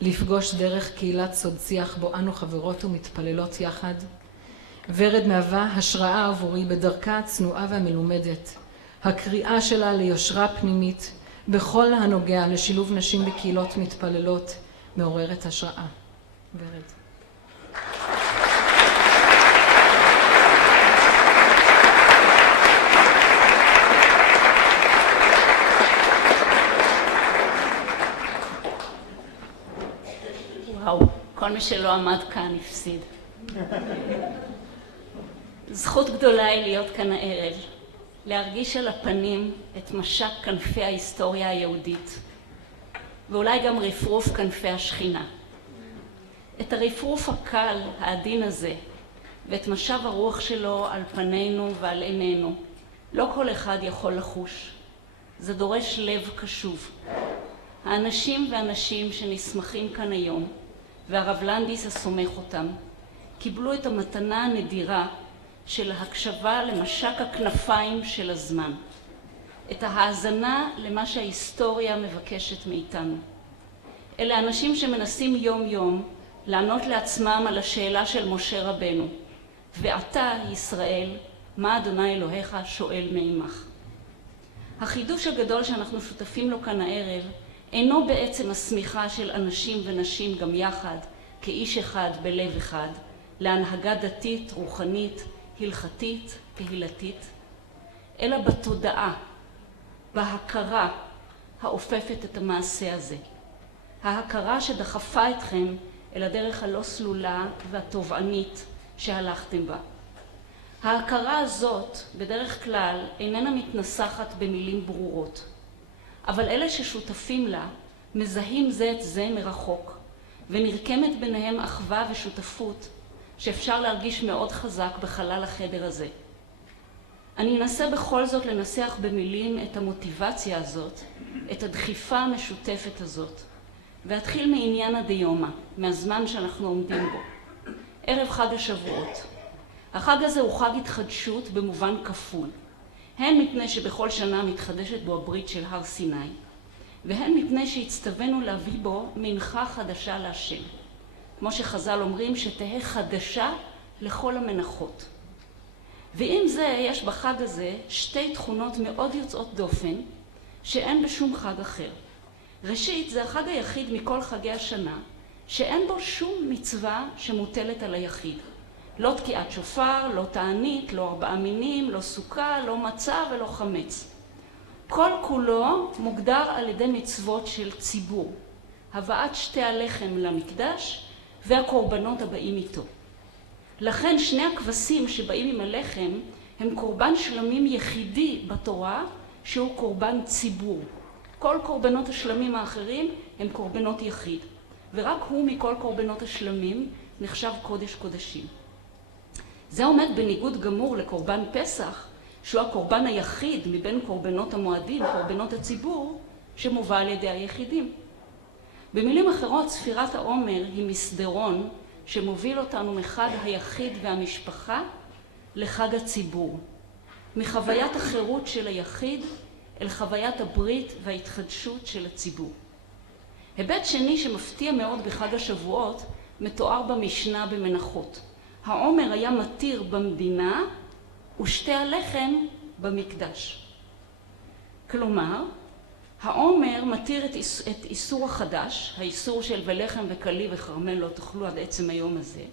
לפגוש דרך קהילת סוד שיח בו אנו חברות ומתפללות יחד. ורד מהווה השראה עבורי בדרכה הצנועה והמלומדת, הקריאה שלה ליושרה פנימית בכל הנוגע לשילוב נשים בקהילות מתפללות מעוררת השראה. ורד. וואו, כל מי שלא עמד כאן הפסיד. זכות גדולה היא להיות כאן הערב, להרגיש על הפנים את משק כנפי ההיסטוריה היהודית, ואולי גם רפרוף כנפי השכינה. את הרפרוף הקל, העדין הזה, ואת משב הרוח שלו על פנינו ועל עינינו, לא כל אחד יכול לחוש. זה דורש לב קשוב. האנשים והנשים שנשמחים כאן היום, והרב לנדיס הסומך אותם, קיבלו את המתנה הנדירה של ההקשבה למשק הכנפיים של הזמן, את ההאזנה למה שההיסטוריה מבקשת מאיתנו. אלה אנשים שמנסים יום יום לענות לעצמם על השאלה של משה רבנו, ואתה ישראל, מה אדוני אלוהיך שואל מעמך. החידוש הגדול שאנחנו שותפים לו כאן הערב אינו בעצם הסמיכה של אנשים ונשים גם יחד, כאיש אחד בלב אחד, להנהגה דתית, רוחנית, הלכתית, קהילתית, אלא בתודעה, בהכרה האופפת את המעשה הזה. ההכרה שדחפה אתכם אל הדרך הלא סלולה והתובענית שהלכתם בה. ההכרה הזאת בדרך כלל איננה מתנסחת במילים ברורות, אבל אלה ששותפים לה מזהים זה את זה מרחוק, ונרקמת ביניהם אחווה ושותפות שאפשר להרגיש מאוד חזק בחלל החדר הזה. אני אנסה בכל זאת לנסח במילים את המוטיבציה הזאת, את הדחיפה המשותפת הזאת, ואתחיל מעניין הדיומא, מהזמן שאנחנו עומדים בו. ערב חג השבועות. החג הזה הוא חג התחדשות במובן כפול. הן מפני שבכל שנה מתחדשת בו הברית של הר סיני, והן מפני שהצטווינו להביא בו מנחה חדשה להשם. כמו שחז"ל אומרים, שתהא חדשה לכל המנחות. ועם זה יש בחג הזה שתי תכונות מאוד יוצאות דופן, שאין בשום חג אחר. ראשית, זה החג היחיד מכל חגי השנה, שאין בו שום מצווה שמוטלת על היחיד. לא תקיעת שופר, לא תענית, לא 4 מינים, לא סוכה, לא מצה ולא חמץ. כל כולו מוגדר על ידי מצוות של ציבור. הבאת שתי הלחם למקדש והקורבנות הבאים איתו. לכן שני הכבשים שבאים עם הלחם הם קורבן שלמים יחידי בתורה שהוא קורבן ציבור. כל קורבנות השלמים האחרים הם קורבנות יחיד, ורק הוא מכל קורבנות השלמים נחשב קודש קודשים. זה עומד בניגוד גמור לקורבן פסח, שהוא הקורבן היחיד מבין קורבנות המועדים, קורבנות הציבור, שמובא על ידי היחידים. במילים אחרות, ספירת העומר היא מסדרון שמוביל אותנו מחג היחיד והמשפחה לחג הציבור. מחוויית החירות של היחיד אל חוויית הברית וההתחדשות של הציבור. היבט שני שמפתיע מאוד בחג השבועות מתואר במשנה במנחות. העומר היה מתיר במדינה ושתי הלחם במקדש. כלומר, העומר מתיר את איסור החדש, האיסור של ולחם וכלי וחרמל לא תאכלו עד עצם היום הזה.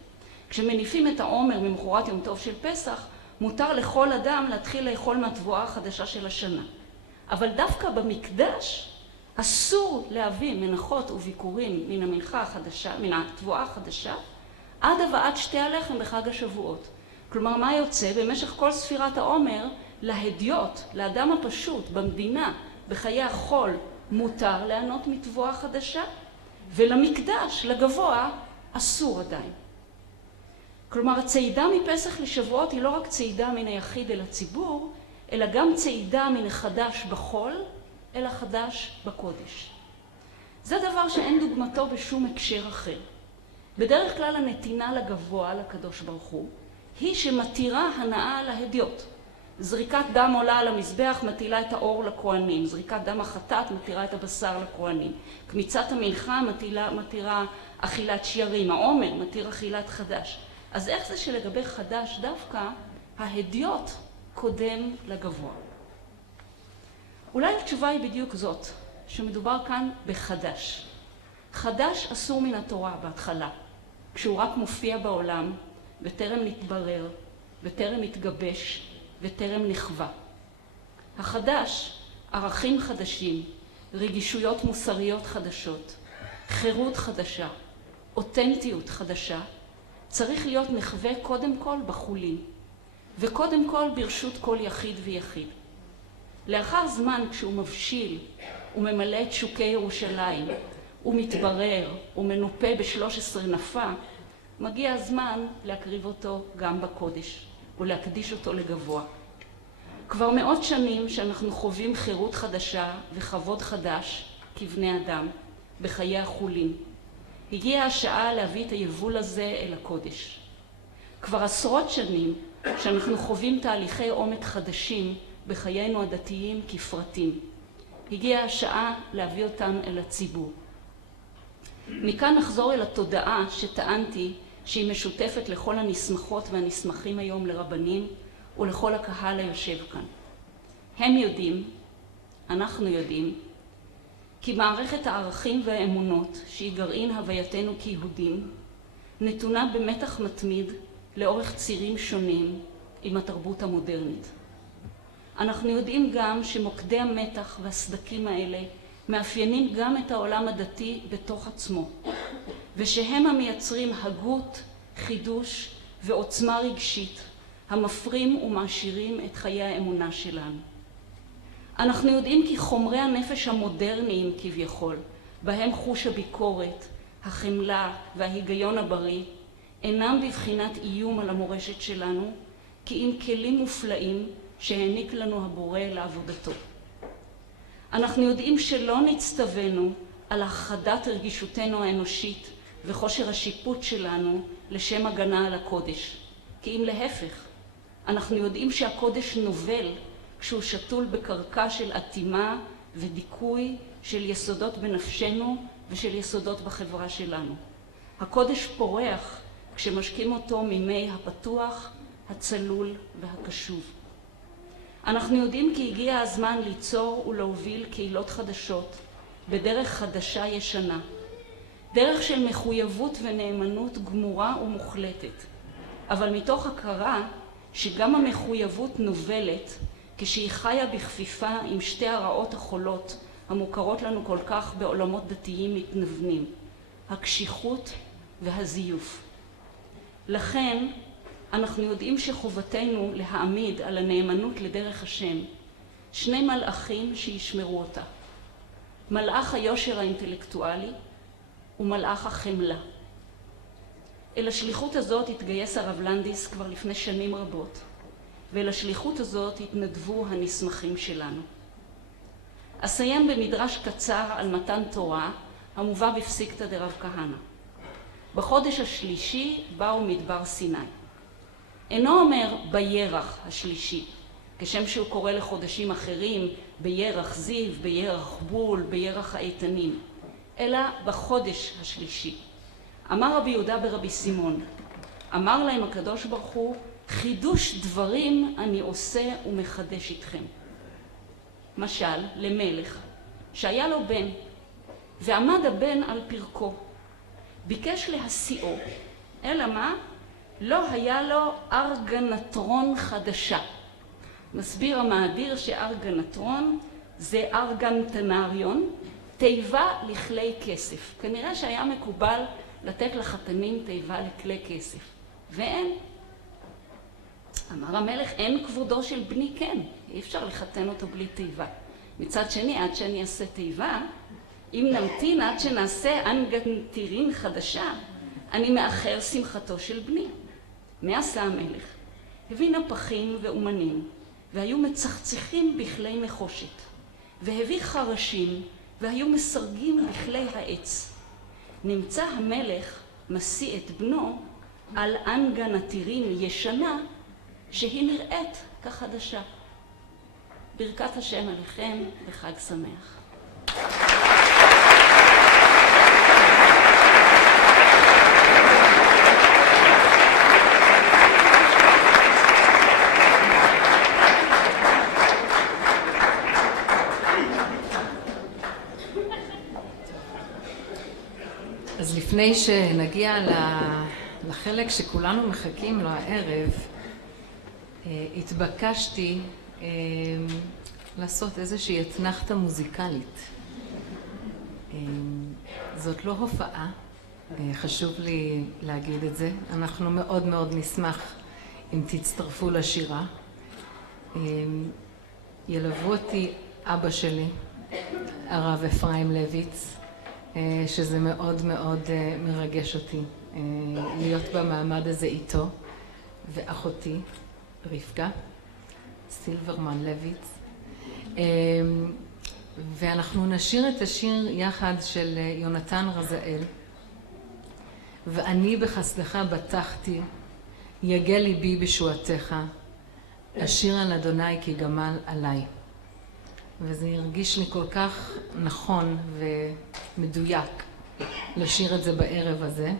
כשמניפים את העומר ממחרת יום טוב של פסח, מותר לכל אדם להתחיל לאכול מהתבואה החדשה של השנה. אבל דווקא במקדש אסור להביא מנחות וביקורים מן המנחה החדשה, מן התבואה החדשה, עד הבאת שתי הלחם בחג השבועות. כלומר, מה יוצא? במשך כל ספירת העומר, להדיוט, לאדם הפשוט, במדינה, בחיי החול, מותר ליהנות מתבואה חדשה, ולמקדש, לגבוה, אסור עדיין. כלומר, הצעידה מפסח לשבועות היא לא רק צעידה מן היחיד אל הציבור, אלא גם צעידה מן החדש בחול, אל החדש בקודש. זה דבר שאין דוגמתו בשום הקשר אחר. בדרך כלל הנתינה לגבוה, לקדוש ברוך הוא, היא שמתירה הנאה להדיוט. זריקת דם עולה על המזבח מטילה את האור לכהנים, זריקת דם החטאת מתירה את הבשר לכהנים, קמיצת המנחה מתירה אכילת שיירים, העומר מתיר אכילת חדש. אז איך זה שלגבי חדש דווקא ההדיוט קודם לגבוה? אולי התשובה היא בדיוק זאת, שמדובר כאן בחדש. חדש אסור מן התורה בהתחלה, כשהוא רק מופיע בעולם וטרם נתברר וטרם התגבש וטרם נחווה. החדש, ערכים חדשים, רגישויות מוסריות חדשות, חירות חדשה, אותנטיות חדשה, צריך להיות נחווה קודם כל בחולין, וקודם כל ברשות כל יחיד ויחיד. לאחר זמן כשהוא מבשיל וממלא את שוקי ירושלים, הוא מתברר ומנופה ב13 נפה, מגיע הזמן להקריב אותו גם בקודש ולהקדיש אותו לגבוה. כבר מאות שנים שאנחנו חווים חירות חדשה וכבוד חדש כבני אדם בחיי החולין. הגיעה השעה להביא את היבול הזה אל הקודש. כבר עשרות שנים שאנחנו חווים תהליכי עומק חדשים בחיינו הדתיים כפרטים. הגיעה השעה להביא אותם אל הציבור. מכאן נחזור אל התודעה שטענתי שהיא משותפת לכל הנסמכות והנסמכים היום לרבנים ולכל הקהל היושב כאן. הם יודעים, אנחנו יודעים, כי מערכת הערכים והאמונות שהיא גרעין הווייתנו כיהודים, נתונה במתח מתמיד לאורך צירים שונים עם התרבות המודרנית. אנחנו יודעים גם שמוקדי המתח והסדקים האלה מאפיינים גם את העולם הדתי בתוך עצמו, ושהם המייצרים הגות, חידוש ועוצמה רגשית, המפרים ומעשירים את חיי האמונה שלנו. אנחנו יודעים כי חומרי הנפש המודרניים כביכול, בהם חוש הביקורת, החמלה וההיגיון הבריא, אינם בבחינת איום על המורשת שלנו, כי אם כלים מופלאים שהעניק לנו הבורא לעבודתו. אנחנו יודעים שלא נצטווינו על הכחדת רגישותנו האנושית וכושר השיפוט שלנו לשם הגנה על הקודש, כי אם להפך, אנחנו יודעים שהקודש נובל כשהוא שתול בקרקע של אטימה ודיכוי של יסודות בנפשנו ושל יסודות בחברה שלנו. הקודש פורח כשמשקים אותו ממי הפתוח, הצלול והקשוב. אנחנו יודעים כי הגיע הזמן ליצור ולהוביל קהילות חדשות בדרך חדשה ישנה, דרך של מחויבות ונאמנות גמורה ומוחלטת, אבל מתוך הכרה שגם המחויבות נובלת כשהיא חיה בכפיפה עם שתי הרעות החולות המוכרות לנו כל כך בעולמות דתיים מתנוונים, הקשיחות והזיוף. לכן אנחנו יודעים שחובתנו להעמיד על הנאמנות לדרך השם שני מלאכים שישמרו אותה, מלאך היושר האינטלקטואלי ומלאך החמלה. אל השליחות הזאת התגייס הרב לנדיס כבר לפני שנים רבות, ואל השליחות הזאת התנדבו הנסמכים שלנו. אסיים במדרש קצר על מתן תורה המובא בפסיקתא דרב כהנא. בחודש השלישי באו מדבר סיני. אינו אומר בירח השלישי, כשם שהוא קורא לחודשים אחרים בירח זיו, בירח בול, בירח האיתנים, אלא בחודש השלישי. אמר רבי יהודה ברבי סימון, אמר להם הקדוש ברוך הוא, חידוש דברים אני עושה ומחדש איתכם. משל למלך שהיה לו בן, ועמד הבן על פרקו, ביקש להסיעו, אלא מה? לא היה לו ארגנטרון חדשה. מסביר המאדיר שארגנטרון זה ארגנטנריון, תיבה לכלי כסף. כנראה שהיה מקובל לתת לחתנים תיבה לכלי כסף, ואין. אמר המלך, אין כבודו של בני כן, אי אפשר לחתן אותו בלי תיבה. מצד שני, עד שאני אעשה תיבה, אם נמתין עד שנעשה אנגנטירין חדשה, אני מאחר שמחתו של בני. מה עשה המלך? הביא נפחים ואומנים, והיו מצחצחים בכלי נחושת, והביא חרשים, והיו מסרגים בכלי העץ. נמצא המלך משיא את בנו על אנגנטירין ישנה, שהיא נראית כחדשה. ברכת השם עליכם וחג שמח. אז לפני שנגיע לחלק שכולנו מחכים לו הערב, התבקשתי לעשות איזושהי אתנחתא מוזיקלית. זאת לא הופעה, חשוב לי להגיד את זה. אנחנו מאוד מאוד נשמח אם תצטרפו לשירה. ילוו אותי אבא שלי, הרב אפרים לויץ, שזה מאוד מאוד מרגש אותי להיות במעמד הזה איתו, ואחותי רבקה סילברמן לויץ, ואנחנו נשיר את השיר יחד של יונתן רזאל. ואני בחסדך בטחתי, יגע ליבי בשועתך, אשיר על אדוני כי גמל עליי. וזה הרגיש לי כל כך נכון ומדויק לשיר את זה בערב הזה.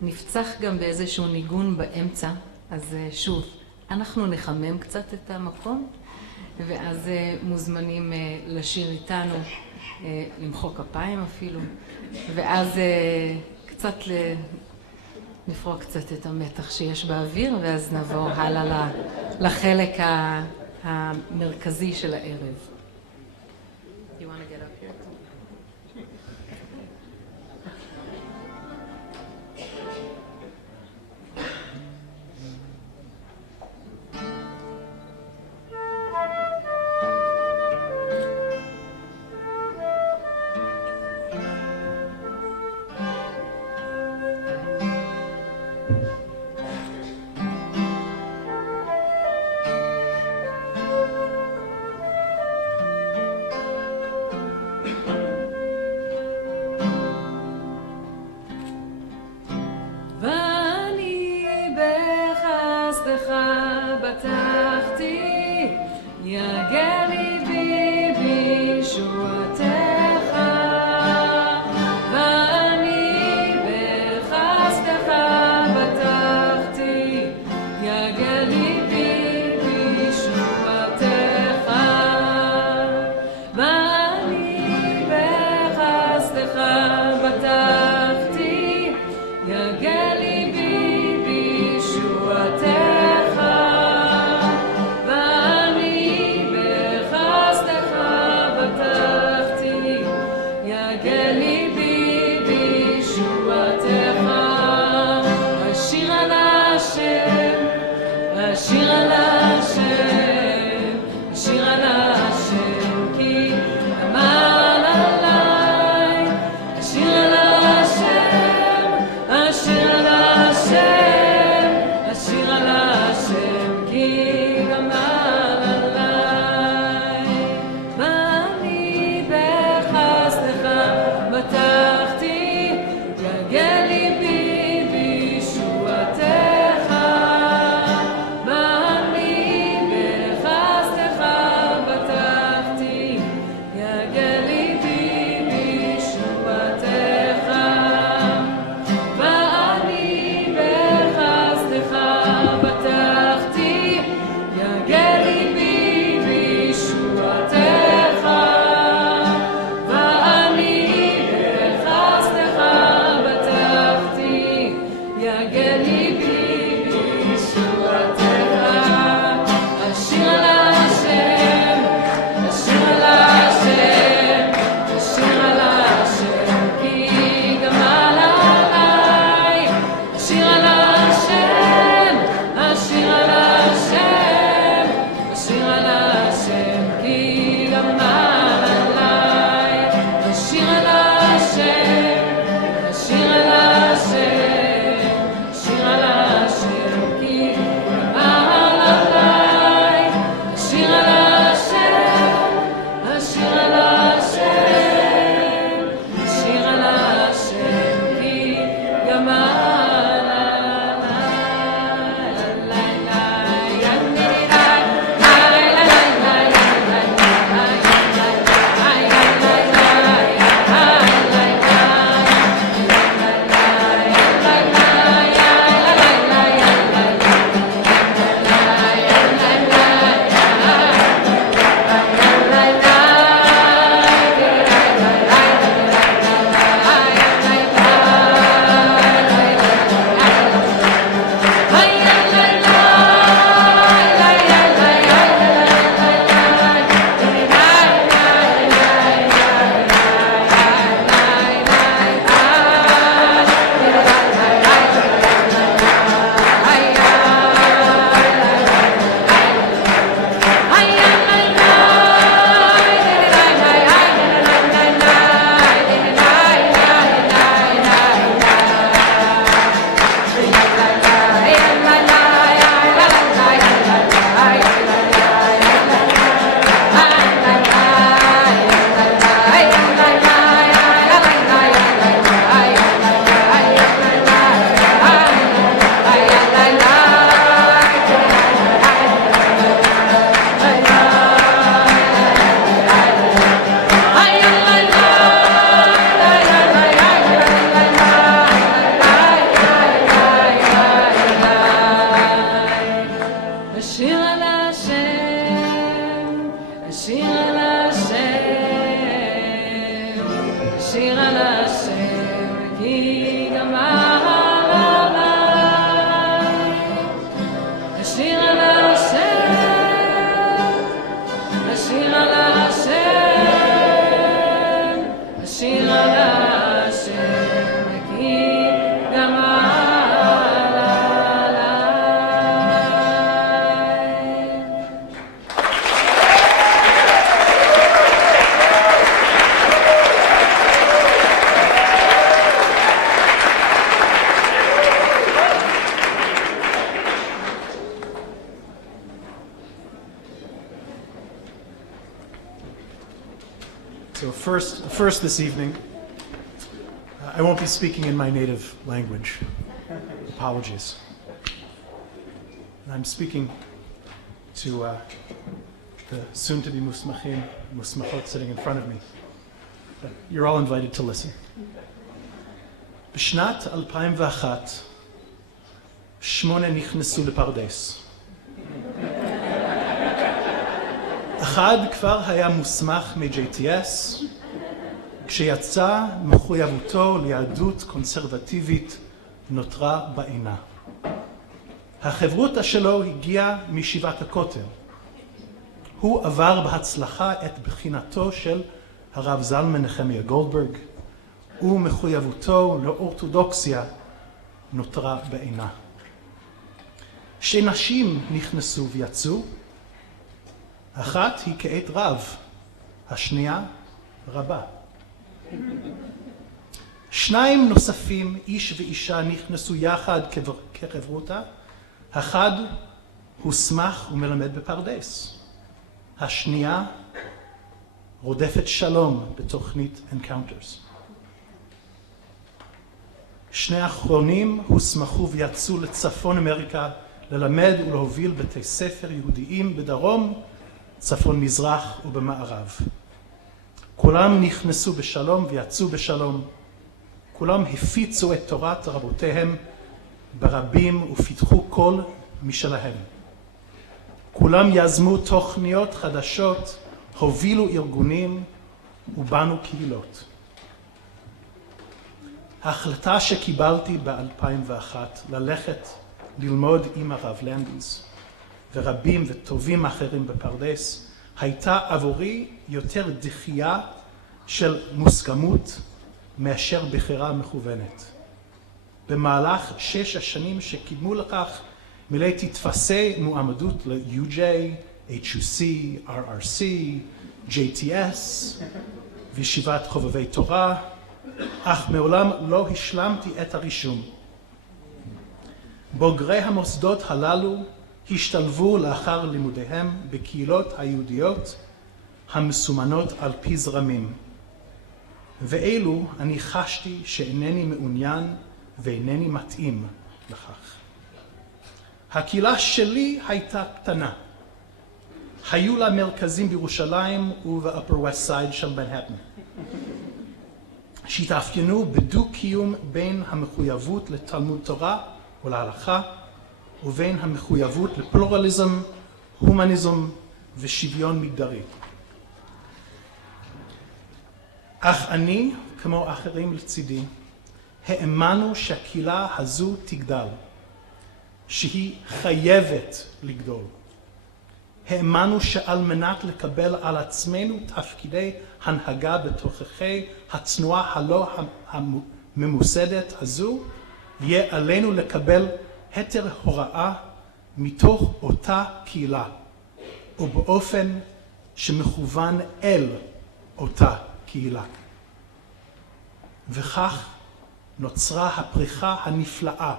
נפצח גם באיזשהו ניגון באמצע, אז שוב, אנחנו נחמם קצת את המקום, ואז מוזמנים לשיר איתנו, למחוא כפיים אפילו, ואז קצת נפרוק קצת את המתח שיש באוויר, ואז נעבור הלאה לחלק המרכזי של הערב. You want to get up here? בחסדך בטחתי, יגל ליבי בישועתך, ואני בחסדך בטחתי, יגל ליבי בישועתך, ואני בחסדך בטחתי, יגל ליבי בישועתך, ואני בחסדך בטחתי, יגל ליבי בישועתך. אשיר על השם, אשיר על השם, אשיר על השם, כי עמל עליי. אשיר על השם, אשיר על השם, אשיר על השם, כי עמל עליי. ואני בחסדך בטחתי, יגל ליבי בישועתך, ואני בחסדך בטחתי, יגל ליבי בישועתך, ואני בחסדך בטחתי, יגל ליבי בישועתך, ואני בחסדך בטחתי, יגל ליבי בישועתך. אשיר על השם, אשיר על השם, אשיר על השם, כי גמל עליי. אשיר על השם, אשיר על השם, אשיר על השם, כי גמל עליי. אשיר על השם, אשיר על השם, אשיר על השם, כי גמל עליי. אשיר על השם, אשיר על השם, אשיר על השם, כי גמל אשיר על השם, אשיר על השם, אשיר על השם, כי גמל עליי. אשיר על השם, אשיר על השם, אשיר על השם, כי גמל So first this evening, I won't be speaking in my native language. Apologies. I'm speaking to the soon-to-be musmachim, musmachot sitting in front of me. You're all invited to listen. בשנת 2001, 8 נכנסו לפרדס. אחד כבר היה מוסמך מ-JTS, כשיצא מחויבותו ליהדות קונסרבטיבית נותרה בעינה. החברותה שלו הגיעה מישיבת הכותל. הוא עבר בהצלחה את בחינתו של הרב זלמן נחמיה גולדברג, ומחויבותו לאורתודוקסיה נותרה בעינה. שתי נשים נכנסו ויצאו, אחת היא כעת רב, השנייה רבה. שניים נוספים, איש ואישה, נכנסו יחד כחברותה, אחד הוסמך ומלמד בפרדס, השנייה רודפת שלום בתוכנית Encounters. שני האחרונים הוסמכו ויצאו לצפון אמריקה ללמד ולהוביל בתי ספר יהודיים בדרום, צפון מזרח ובמערב. כולם נכנסו בשלום ויצאו בשלום. כולם הפיצו את תורת רבותיהם ברבים ופיתחו קול משלהם. כולם יזמו תוכניות חדשות, הובילו ארגונים ובנו קהילות. ההחלטה שקיבלתי ב-2001 ללכת ללמוד עם הרב לנדיס ורבים וטובים אחרים בפרדס הייתה עבורי יותר דחייה של מוסכמות מאשר בחירה מכוונת. במהלך 6 השנים שקידמו לכך מילאתי טפסי מועמדות ל-UJ, HUC, RRC, JTS וישיבת חובבי תורה, אך מעולם לא השלמתי את הרישום. בוגרי המוסדות הללו השתלבו לאחר לימודיהם בקהילות היהודיות המסומנות על פי זרמים, ואלו אני חשתי שאינני מעוניין ואינני מתאים לכך. הקהילה שלי הייתה קטנה. היו לה מרכזים בירושלים וב-Upper West Side של מנהטן, שהתאפיינו בדו-קיום בין המחויבות לתלמוד תורה ולהלכה ובין המחויבות לפלורליזם, הומניזם ושוויון מגדרי. אך אני, כמו אחרים לצידי, האמנו שהקהילה הזו תגדל, שהיא חייבת לגדול. האמנו שעל מנת לקבל על עצמנו תפקידי הנהגה בתוככי התנועה הלא הממוסדת הזו, יהיה עלינו לקבל היתר הוראה מתוך אותה קהילה, ובאופן שמכוון אל אותה קהילה. וכך נוצרה הפריחה הנפלאה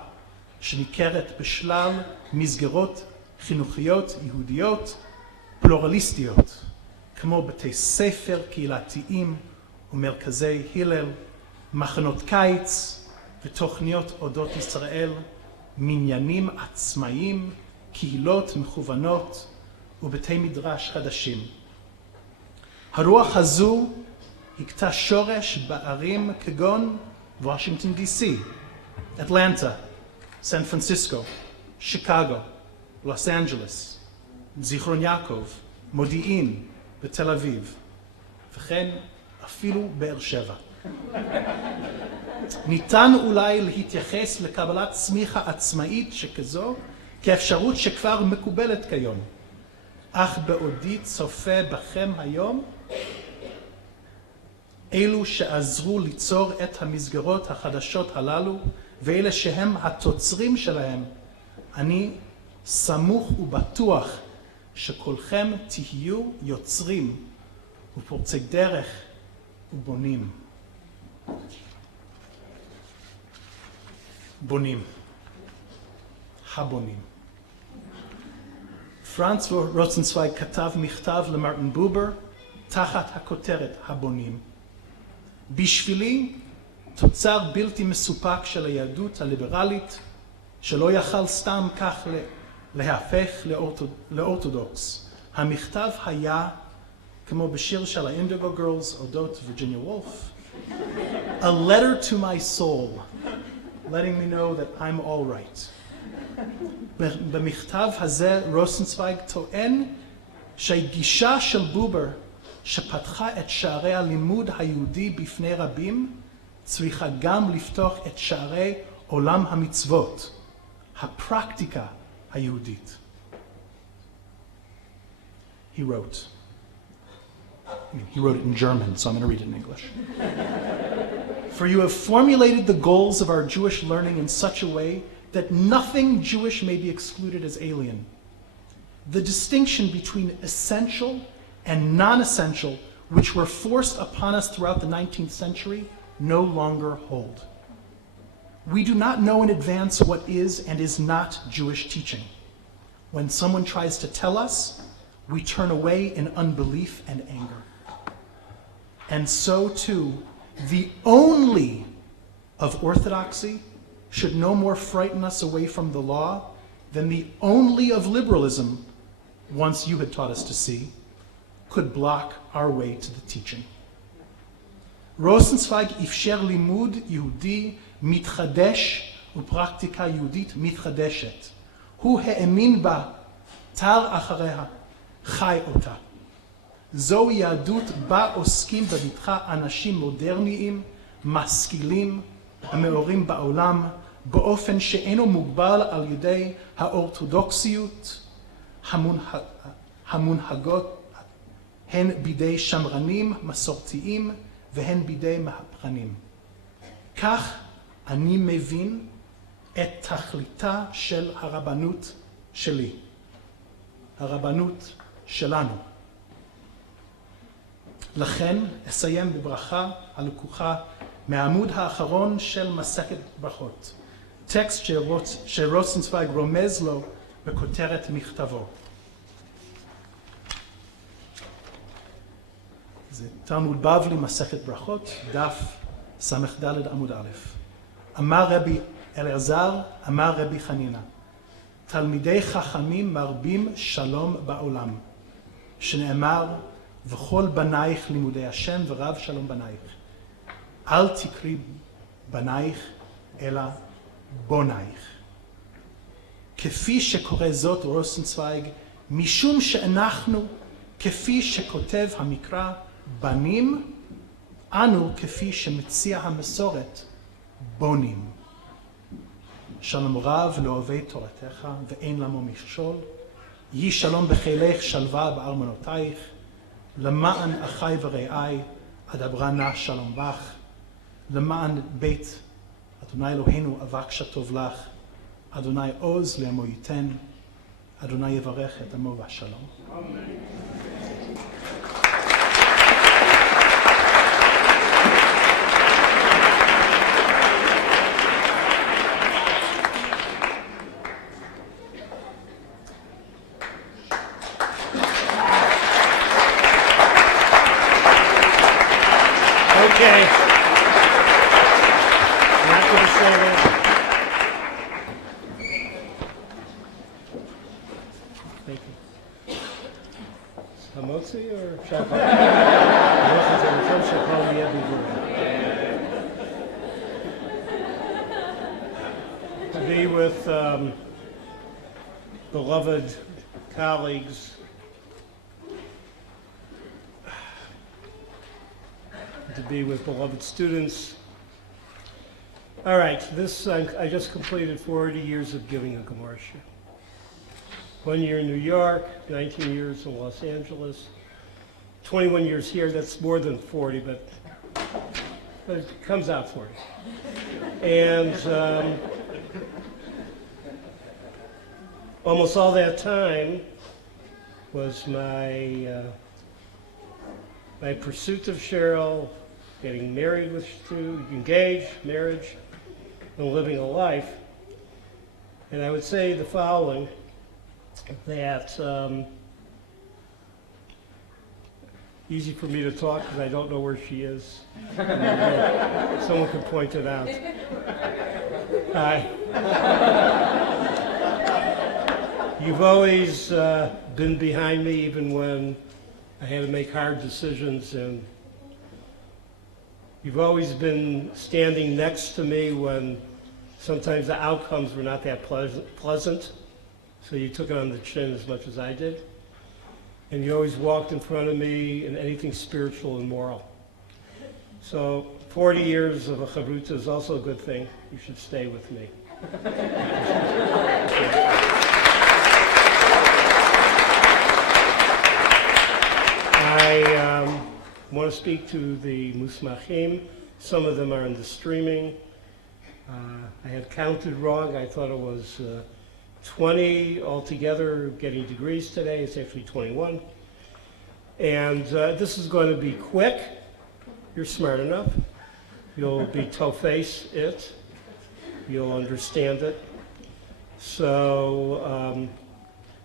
שניכרת בשלל מסגרות חינוכיות יהודיות פלורליסטיות, כמו בתי ספר קהילתיים ומרכזי הלל, מחנות קיץ ותוכניות אודות ישראל, מניינים עצמאיים, קהילות מכוונות ובתי מדרש חדשים. הרוח הזו הכתה שורש בערים כגון וושינגטון DC, אטלנטה, סן פרנסיסקו, שיקגו, לוס אנג'לס, זיכרון יעקב, מודיעין ותל אביב, וכן אפילו באר שבע. ניתן אולי להתייחס לקבלת סמיכה עצמאית שכזו כאפשרות שכבר מקובלת כיום, אך בעודי צופה בכם היום, אלו שעזרו ליצור את המסגרות החדשות הללו ואלה שהם התוצרים שלהם, אני סמוך ובטוח שכולכם תהיו יוצרים ופורצי דרך ובונים. בונים. הבונים. פרנץ רוצנצוויג כתב מכתב למרטין בובר תחת הכותרת הבונים. בשבילי תוצר בלתי מסופק של היהדות הליברלית שלא יכל סתם כך להפך לאורתודוקס. המכתב היה, כמו בשיר של האינדיגו גרלס, אודות וירג'יניה וולף, a letter to my soul, letting me know that I'm all right. במכתב הזה רוזנצוויג טוען שהגישה של בובר שפתחה את שערי הלימוד היהודי בפני רבים צריכה גם לפתוח את שערי עולם המצוות, הפרקטיקה היהודית. He wrote it in German, so I'm going to read it in English. For you have formulated the goals of our Jewish learning in such a way that nothing Jewish may be excluded as alien. The distinction between essential and non-essential, which were forced upon us throughout the 19th century, no longer hold. We do not know in advance what is and is not Jewish teaching. When someone tries to tell us, we turn away in unbelief and anger. And so too, the only of orthodoxy should no more frighten us away from the law than the only of liberalism, once you had taught us to see, could block our way to the teaching. רוזנצוויג אפשר לימוד יהודי מתחדש ופרקטיקה יהודית מתחדשת. הוא האמין בה, תר אחריה, חי אותה. זו יהדות בה עוסקים בבטחה אנשים מודרניים, משכילים, המאורים בעולם, באופן שאינו מוגבל על ידי האורתודוקסיות המונהגות הן בידי שמרנים, מסורתיים והן בידי מהפכנים. כך אני מבין את תכליתה של הרבנות שלי, הרבנות שלנו. לכן אסיים בברכה הלקוחה מהעמוד האחרון של מסכת ברכות, טקסט שרוזנצוויג רומז לו בכותרת מכתבו. זה תלמוד בבלי מסכת ברכות, דף ס"ד עמוד א'. אמר רבי אלעזר, אמר רבי חנינא, תלמידי חכמים מרבים שלום בעולם, שנאמר וכל בנייך לימודי השם ורב שלום בנייך. אל תקרי בנייך אלא בונייך. כפי שקורא זאת רוזנצוויג, משום שאנחנו, כפי שכותב המקרא, בנים, אנו כפי שמציע המסורת, בונים. שלום רב לאוהבי תורתך ואין למו מכשול, יהי שלום בחילך שלווה בארמונותייך, למען אחי ורעי אדברה נא שלום בך, למען בית אדוני אלוהינו אבקשה טוב לך, אדוני עוז לעמו ייתן, אדוני יברך את עמו בשלום. אמן. Okay. Not going to say that. Thank you. Hamotzi or Shachar? To be with beloved colleagues, to be with beloved students. All right, this I just completed 40 years of giving a Gemara shiur. 1 year in New York, 19 years in Los Angeles, 21 years here. That's more than 40, but it comes out 40. And almost all that time was my pursuit of Cheryl, getting married with Stu, engaged, marriage, and living a life. And I would say the following, that easy for me to talk because I don't know where she is. Someone could point it out. Hi. You've always been behind me even when I had to make hard decisions, and you've always been standing next to me when sometimes the outcomes were not that pleasant, so you took it on the chin as much as I did. And you always walked in front of me in anything spiritual and moral. So 40 years of a chavruta is also a good thing. You should stay with me. I want to speak to the musmachim. Some of them are in the streaming. I had counted wrong. I thought it was 20 altogether getting degrees today. It's actually 21. And this is going to be quick. You're smart enough. You'll be toe-face it. You'll understand it. So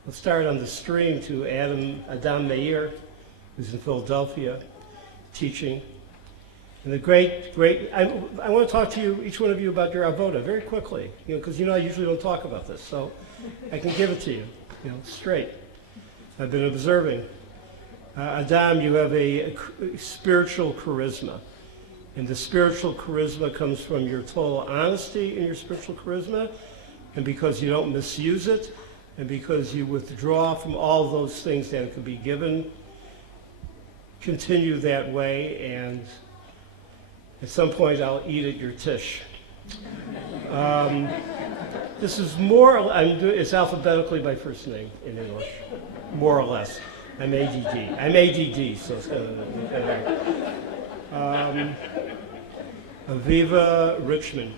let's start on the stream to Adam Meir, who's in Philadelphia, teaching. And the great, I want to talk to you, each one of you, about your avoda very quickly, because I usually don't talk about this, so I can give it to you, straight. I've been observing. Adam, you have a spiritual charisma, and the spiritual charisma comes from your total honesty in your spiritual charisma, and because you don't misuse it, and because you withdraw from all those things that it could be given. Continue that way, and at some point I'll eat at your tish. This is it's alphabetically by first name in English, more or less. I'm ADD, so it's kind of Aviva Richmond,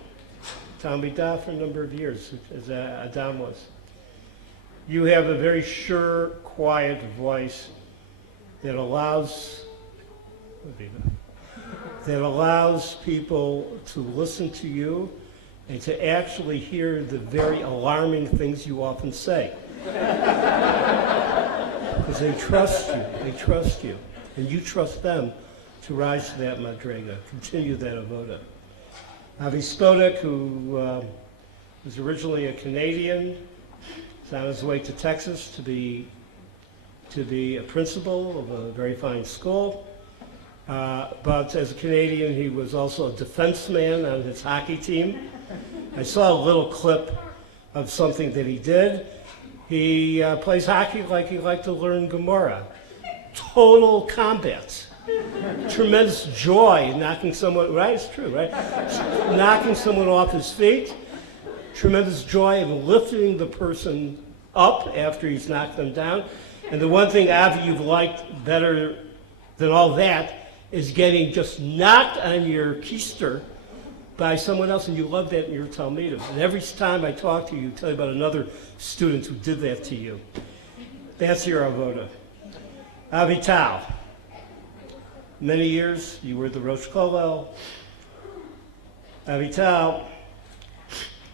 Talmidah for a number of years, as Adam was. You have a very sure, quiet voice that allows people to listen to you and to actually hear the very alarming things you often say. Because they trust you, and you trust them to rise to that madrega, continue that avoda. Avi Spodek, who was originally a Canadian, is on his way to Texas to be a principal of a very fine school. But as a Canadian, he was also a defense man on his hockey team. I saw a little clip of something that he did. He plays hockey like he liked to learn Gemara. Total combat. Tremendous joy in knocking someone, right? It's true, right? Knocking someone off his feet. Tremendous joy in lifting the person up after he's knocked them down. And the one thing, Avi, you've liked better than all that is getting just knocked on your keister by someone else, and you love that in your Talmidim. And every time I talk to you, tell you about another student who did that to you. That's your avoda. Avital. Many years, you were the Rosh Kollel. Avital,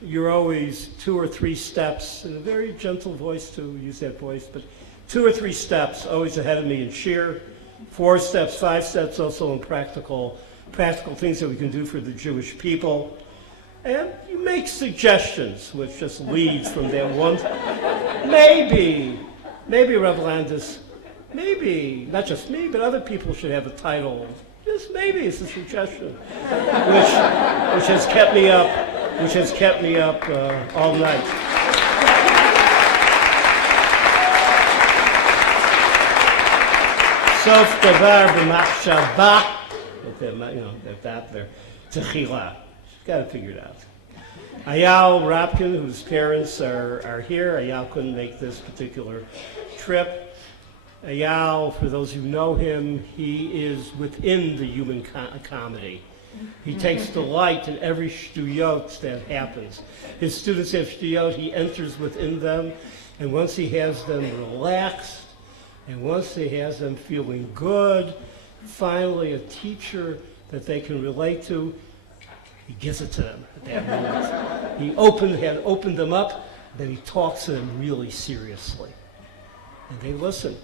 you're always 2 or 3 steps, in a very gentle voice to use that voice, but 2 or 3 steps, always ahead of me in shir. 4 steps, 5 steps, also in practical things that we can do for the Jewish people. And you make suggestions, which just leads from that one. Maybe Rebbe Landis, maybe, not just me, but other people should have a title. Just maybe it's a suggestion, which has kept me up all night. Sof davar b'machshava, that there, techila. She's got to figure it out. Ayal Rapkin, whose parents are here. Ayal couldn't make this particular trip. Ayal, for those who know him, he is within the human comedy. He takes delight in every shtuyot that happens. His students have shtuyot, he enters within them, and once he has them relaxed, and once he has them feeling good, finally a teacher that they can relate to, he gives it to them at that moment. He had opened them up, then he talks to them really seriously. And they listen.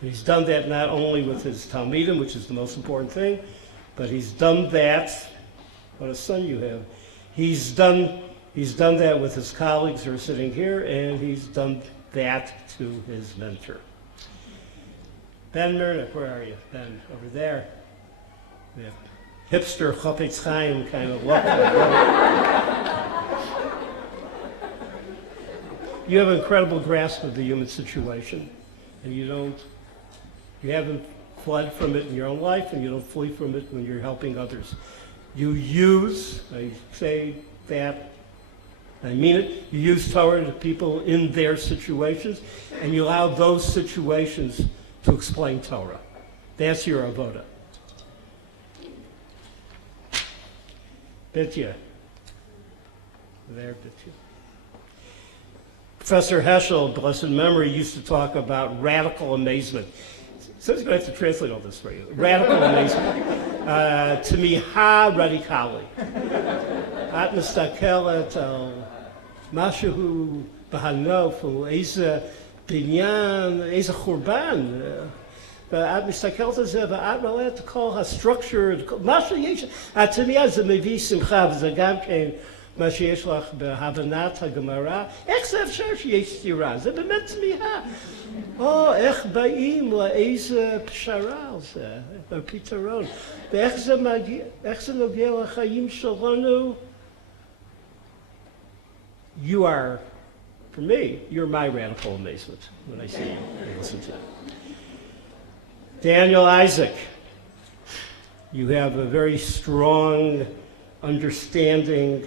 And he's done that not only with his Talmidim, which is the most important thing, but he's done that, what a son you have. He's done that with his colleagues who are sitting here, and he's done that to his mentor. Ben Murnick, where are you? Ben, over there. Yeah. Hipster Chofetz Chaim kind of look. You have an incredible grasp of the human situation, and you haven't fled from it in your own life, and you don't flee from it when you're helping others. You use, I say that, I mean it, you use Torah to people in their situations, and you allow those situations to explain Torah. That's your avoda. Bitya. There, Bitya. Professor Heschel, blessed memory, used to talk about radical amazement. So he's going to have to translate all this for you. Radical amazement. תמיהה רדיקלי. את מסתכלת על משהו בהנוף, או איזה בניין, איזה חורבן. ואת מסתכלת על זה ואת רואה את כל הסטרוקצ'ר, מה שיש. התמיהה זה מביא שמחה, וזה גם כן מה שיש לך בהבנת הגמרא. איך זה אפשר שיש סתירה? זה באמת תמיהה. איך באים לאיזה פשרה על זה, בפתרון, ואיך זה נוגע לחיים שלנו. You are, for me, you're my radical amazement when I see you and listen to you. Daniel Isaac, you have a very strong understanding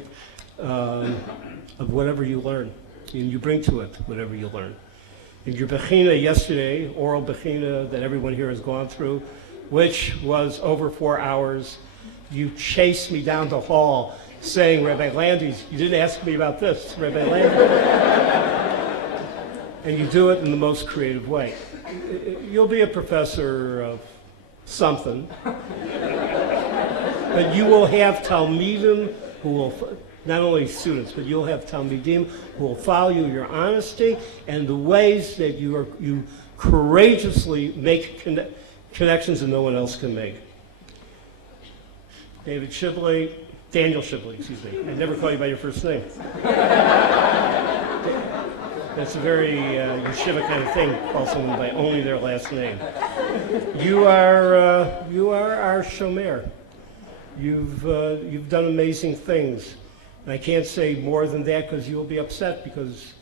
of whatever you learn, and you bring to it whatever you learn. In your Bechina yesterday, oral Bechina that everyone here has gone through, which was over 4 hours, you chased me down the hall saying, Rabbi Landis, you didn't ask me about this, Rabbi Landis. And you do it in the most creative way. You'll be a professor of something, but you will have Talmidim who will, not only students, but you'll have Talmidim who will follow you, your honesty, and the ways that you courageously make connections that no one else can make. Daniel Shibley, excuse me. I never call you by your first name. That's a very yeshiva kind of thing, call someone by only their last name. You are our shomer. You've done amazing things. And I can't say more than that because you'll be upset because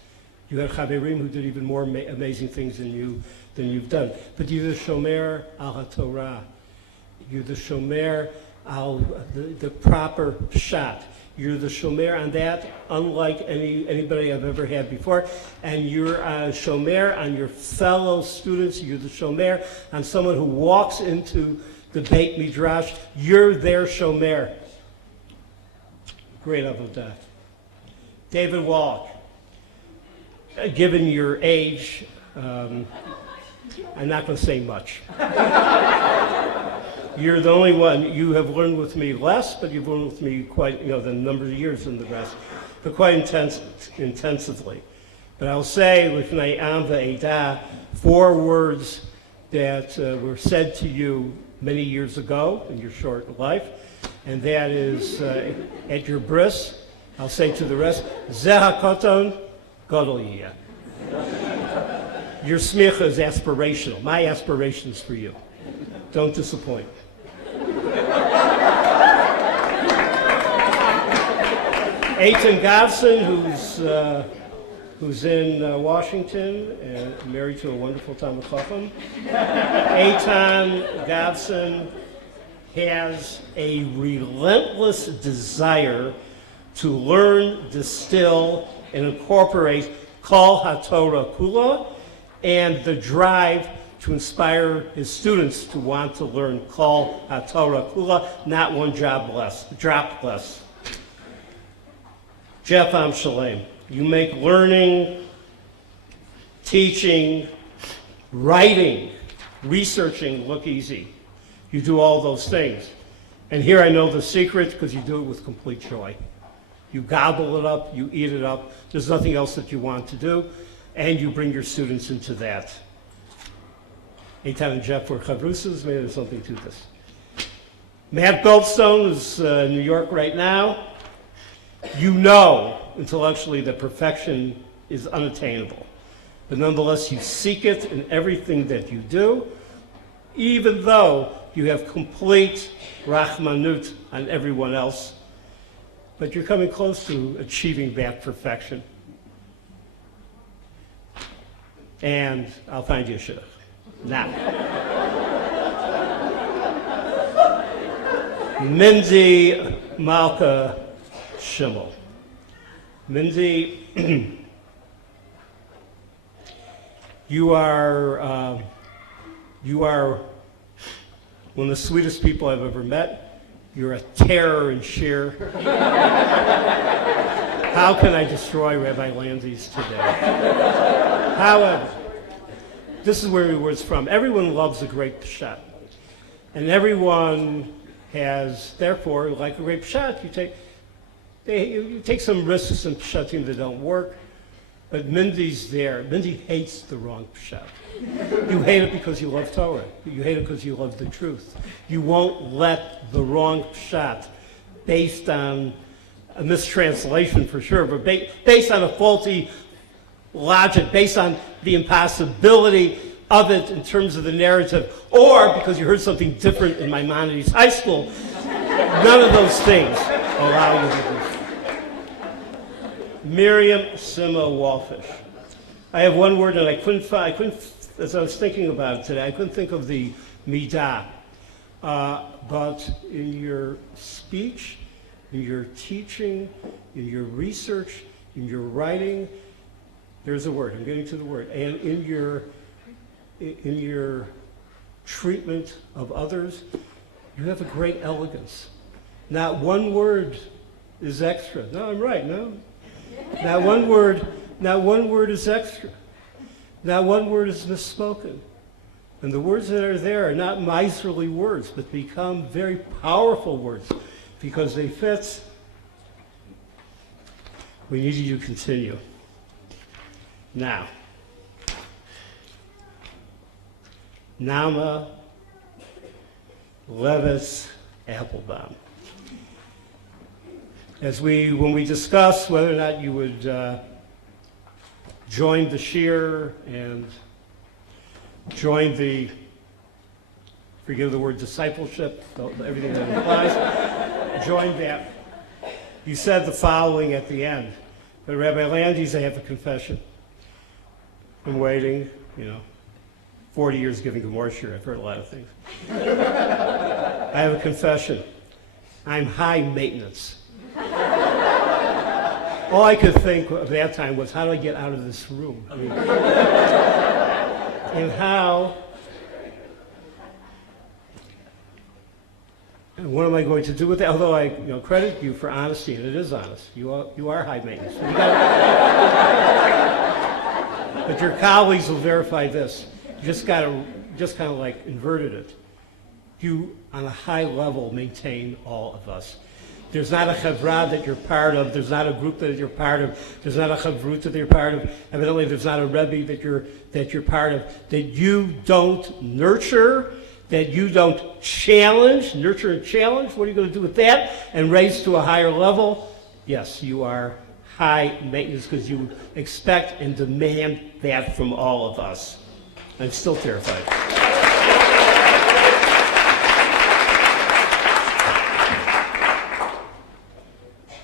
you had Chaverim who did even more amazing things than you've done. But you're the shomer al HaTorah. You're the shomer al the proper pshat. You're the shomer on that, unlike anybody I've ever had before. And you're a shomer on your fellow students. You're the shomer on someone who walks into the Beit Midrash. You're their shomer. Great avodah. David Wallach, given your age, I'm not going to say much. You're the only one. You have learned with me less, but you've learned with me quite, the number of years than the rest, but quite intensively. But I'll say, Lifnei Am Ve'edah, 4 words that were said to you many years ago in your short life, and that is, at your bris, I'll say to the rest, Zeh HaKoton Gadol Yiyeh. Your smicha is aspirational. My aspiration is for you. Don't disappoint. Eitan Gavson, who's in Washington and married to a wonderful Talmid Chacham. Eitan Gavson has a relentless desire to learn, distill, and incorporate Kol HaTorah Kula, and the drive to inspire his students to want to learn Kol HaTorah Kula, not one drop less. Jeff Amshalem, you make learning, teaching, writing, researching look easy. You do all those things. And here I know the secret because you do it with complete joy. You gobble it up, you eat it up. There's nothing else that you want to do, and you bring your students into that. Eitan and Jeff were chavrusas, maybe there's something to this. Matt Goldstone is in New York right now. You know intellectually that perfection is unattainable. but nonetheless you seek it in everything that you do, even though you have complete rachmanut on everyone else, but you're coming close to achieving that perfection. And I'll find you a shidduch. Now, Mindy Malka Schimmel. Mindy, you are one of the sweetest people I've ever met. You're a terror in sheer. How can I destroy Rabbi Landis today? However, this is where it's from. Everyone loves a great pshat. And everyone has, therefore, like a great pshat, you take some risks in pshatim that don't work, but Mindy's there. Mindy hates the wrong pshat. You hate it because you love Torah. You hate it because you love the truth. You won't let the wrong pshat, based on a mistranslation for sure, but based on a faulty logic, based on the impossibility of it in terms of the narrative, or because you heard something different in Maimonides High School, none of those things allow you to do so. Miriam Sima Wallfish. I have one word, and I couldn't, as I was thinking about it today, I couldn't think of the midah. But in your speech, in your teaching, in your research, in your writing, there's a word, I'm getting to the word, and in your treatment of others, you have a great elegance. Not one word is extra. No, I'm right, no? Not one word is extra. Not one word is misspoken. And the words that are there are not miserly words, but become very powerful words because they fit. We need you to continue. Now, Nama Levis Applebaum. When we discussed whether or not you would join the Shir and join the, forgive the word discipleship, everything that implies, join that. You said the following at the end, but Rabbi Landis, I have a confession. I'm waiting, 40 years giving Gemara Shir, I've heard a lot of things. I have a confession. I'm high maintenance. All I could think of that time was, how do I get out of this room? And what am I going to do with that? Although I credit you for honesty, and it is honest. You are high maintenance. But your colleagues will verify this. You just kind of like inverted it. You, on a high level, maintain all of us. There's not a chevra that you're part of. There's not a group that you're part of. There's not a chavrut that you're part of. Evidently, there's not a rebbe that you're part of. That you don't nurture, that you don't challenge, nurture and challenge. What are you going to do with that? And raise to a higher level? Yes, you are high maintenance because you expect and demand that from all of us. I'm still terrified.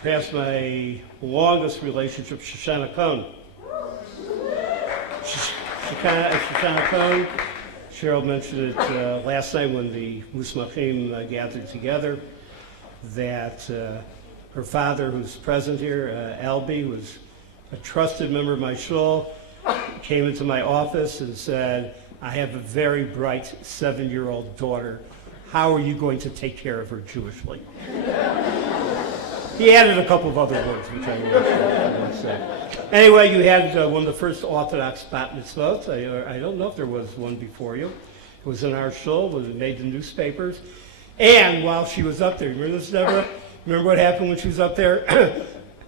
Perhaps my longest relationship, Shoshana Cohn. Shoshana Cohn, Cheryl mentioned it last night when the Musmachim gathered together, that her father, who's present here, Albie, was a trusted member of my shul, came into my office and said, I have a very bright 7-year-old daughter. How are you going to take care of her Jewishly? He added a couple of other words, which I won't say. Anyway, you had one of the first Orthodox bat mitzvot. I don't know if there was one before you. It was in our shul. It made the newspapers. And while she was up there, remember this, Deborah? Remember what happened when she was up there?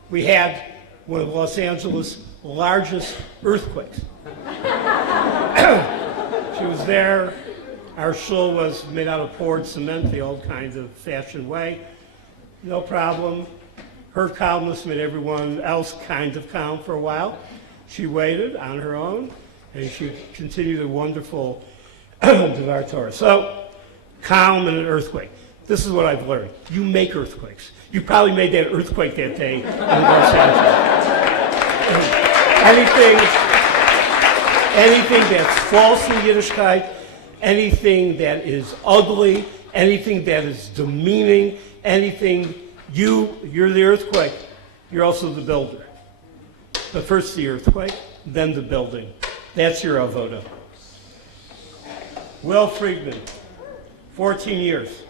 We had one of Los Angeles' largest earthquakes. She was there. Our shul was made out of poured cement, the old kind of fashioned way. No problem. Her calmness made everyone else kind of calm for a while. She waited on her own. and you should continue the wonderful Devar Torah. So, calm and an earthquake. This is what I've learned. You make earthquakes. You probably made that earthquake that day in Los Angeles. Anything that's false in Yiddishkeit, anything that is ugly, anything that is demeaning, anything, you're the earthquake. You're also the builder. But first the earthquake, then the building. That's your avoda. Will Friedman, 14 years.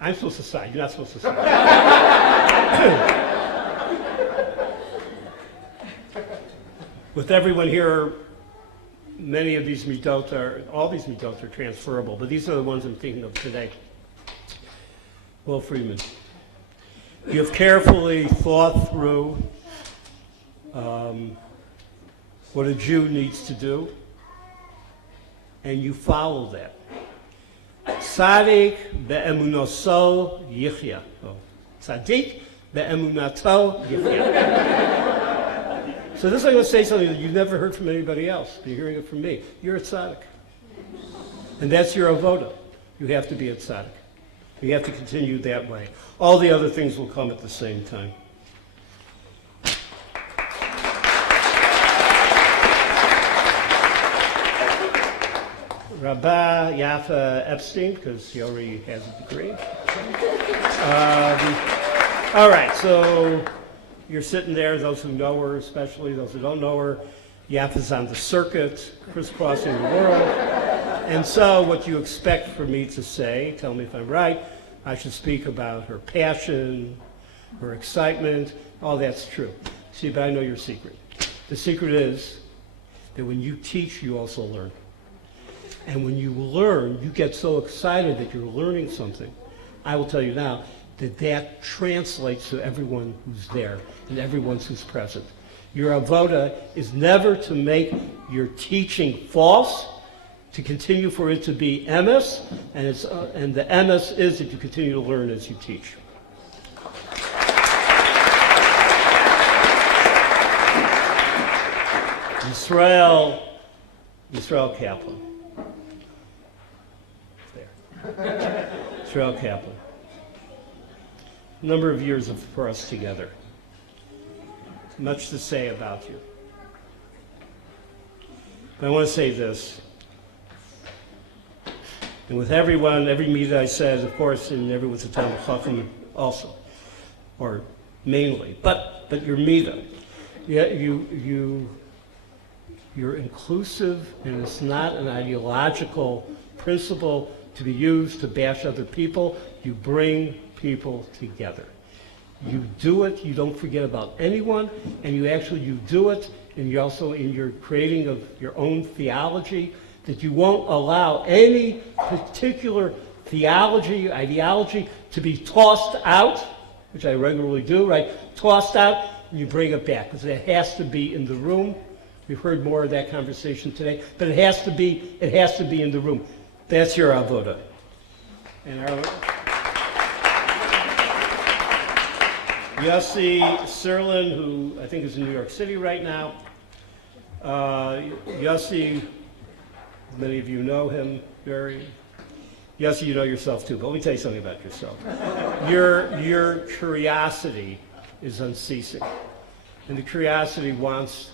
I'm supposed to sign. You're not supposed to sign. With everyone here, many of these midot all these midot are transferable, but these are the ones I'm thinking of today. Will Friedman, you have carefully thought through what a Jew needs to do, and you follow that. Tzadik be'emunaso yichya. Tzadik be'emunato yichya. So this I'm going to say something that you've never heard from anybody else. You're hearing it from me. You're a tzaddik. And that's your avoda. You have to be a tzaddik. You have to continue that way. All the other things will come at the same time. Rabbah Yafa Epstein, because she already has a degree. All right, so you're sitting there, those who know her, especially those who don't know her. Yafa's on the circuit, crisscrossing the world. And so what you expect for me to say, tell me if I'm right, I should speak about her passion, her excitement, all that's true. See, but I know your secret. The secret is that when you teach, you also learn. And when you learn, you get so excited that you're learning something. I will tell you now that translates to everyone who's there and everyone who's present. Your avoda is never to make your teaching false, to continue for it to be emes, and the emes is that you continue to learn as you teach. Yisrael Kaplan. There. Yisrael Kaplan. A number of years for us together. Much to say about you. But I want to say this. And with everyone, every meeting I said, of course, and everyone's a Talmid Chacham also, or mainly. But your Mida, you're inclusive, and it's not an ideological principle to be used to bash other people. You bring people together. You do it, you don't forget about anyone, and you do it, and you also, in your creating of your own theology, that you won't allow any particular theology, ideology to be tossed out, which I regularly do, right? Tossed out, and you bring it back, because it has to be in the room. We've heard more of that conversation today, but it has to be in the room. That's your avoda. And our Yossi Serlin, who I think is in New York City right now. Yossi, many of you know him Yossi, you know yourself too, but let me tell you something about yourself. Your curiosity is unceasing. And the curiosity wants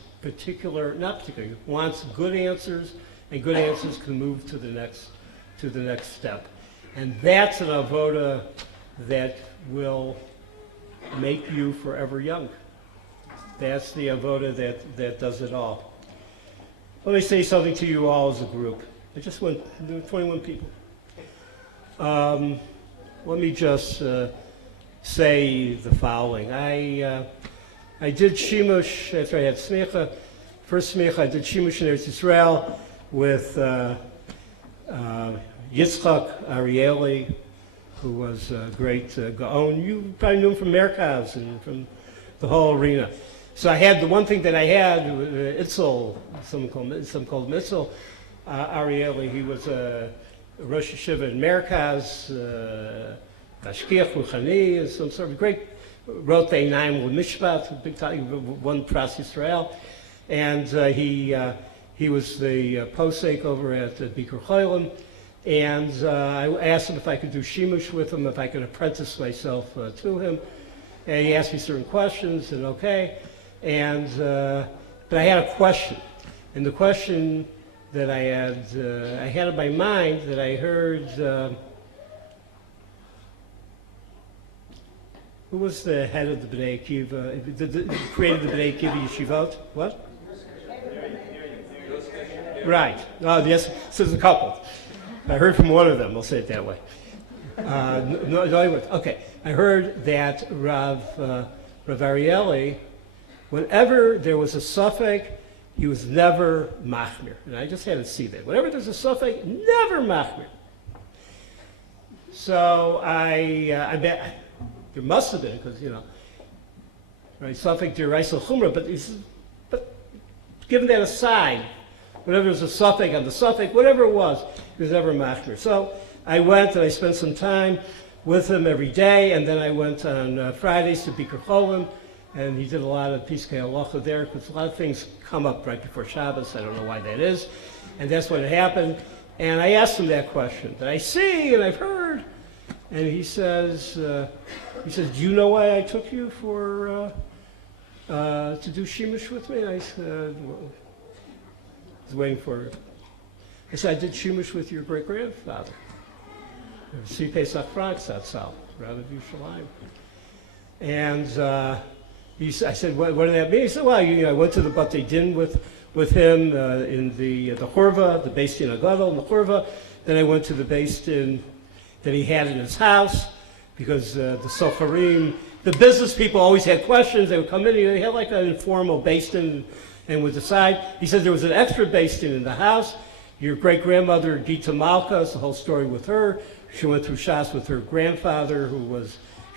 wants good answers, and good answers can move to the next step. And that's an avoda that will make you forever young. That's the avoda that does it all. Let me say something to you all as a group. I just went 21 people. Let me just say the following. I did Shimush after I had Semikha. First Semikha, I did Shimush in Eretz Yisrael with Yitzchak Arieli, who was a great Gaon. You probably knew him from Merkaz and from the whole arena. So I had the one thing that I had, Itzel, some called Itzel Arieli. He was a Rosh Yeshiva in Merkaz, Mashkiach Ruchani, and some sort of great, wrote the Einayim L'Mishpat, big time, won Pras Yisrael. And he was the posek over at Bikur Cholim. And I asked him if I could do shimush with him, if I could apprentice myself to him. And he asked me certain questions, and okay. And but I had a question, and the question that I had in my mind that I heard. Who was the head of the B'nai Akiva? Created the B'nai Akiva Yeshivot? What? Right. Oh, yes. So there's a couple. I heard from one of them. I'll say it that way. Okay. I heard that Rav Arieli, whenever there was a suffix, he was never machmir. And I just had to see that. Whenever there's a suffix, never machmir. So I bet there must have been, because, right, suffix deraisa chumra, but given that aside, whenever there's a suffix on the suffix, whatever it was never machmir. So I went and I spent some time with him every day, and then I went on Fridays to Bikur Cholim, and he did a lot of Piskei Halacha there, because a lot of things come up right before Shabbos. I don't know why that is, and that's what happened. And I asked him that question that I see and I've heard, and he says, do you know why I took you for to do shimush with me? And I said, well, I was waiting for it. I said, I did shimush with your great grandfather. Si Pesach Franks, that's how, rather than Yerushalayim. And I said, what did that mean? He said, well, I went to the Batei Din with him in the Chorva, the Beis Din Agadol in the Chorva. Then I went to the Beis Din that he had in his house, because the Socharim, the business people always had questions. They would come in, they had like an informal Beis Din and would decide. He said there was an extra Beis Din in the house. Your great-grandmother, Gita Malka, it's the whole story with her. She went through Shas with her grandfather,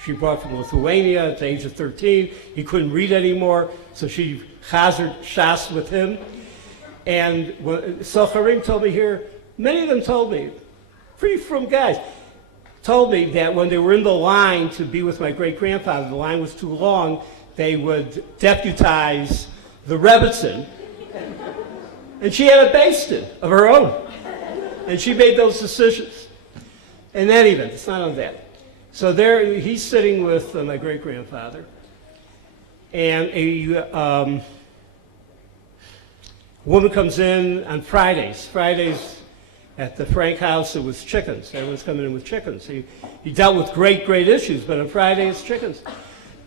she brought from Lithuania at the age of 13. He couldn't read anymore, so she chazered Shas with him. And Socharim told me here, many of them told me, pretty frum guys, told me that when they were in the line to be with my great-grandfather, the line was too long, they would deputize the Rebbitzin, and she had a Beis Din of her own, and she made those decisions. In any event, it's not on that. So there, he's sitting with my great-grandfather, and a woman comes in on Fridays. Fridays at the Frank house, it was chickens. Everyone's coming in with chickens. He dealt with great issues, but on Friday it's chickens.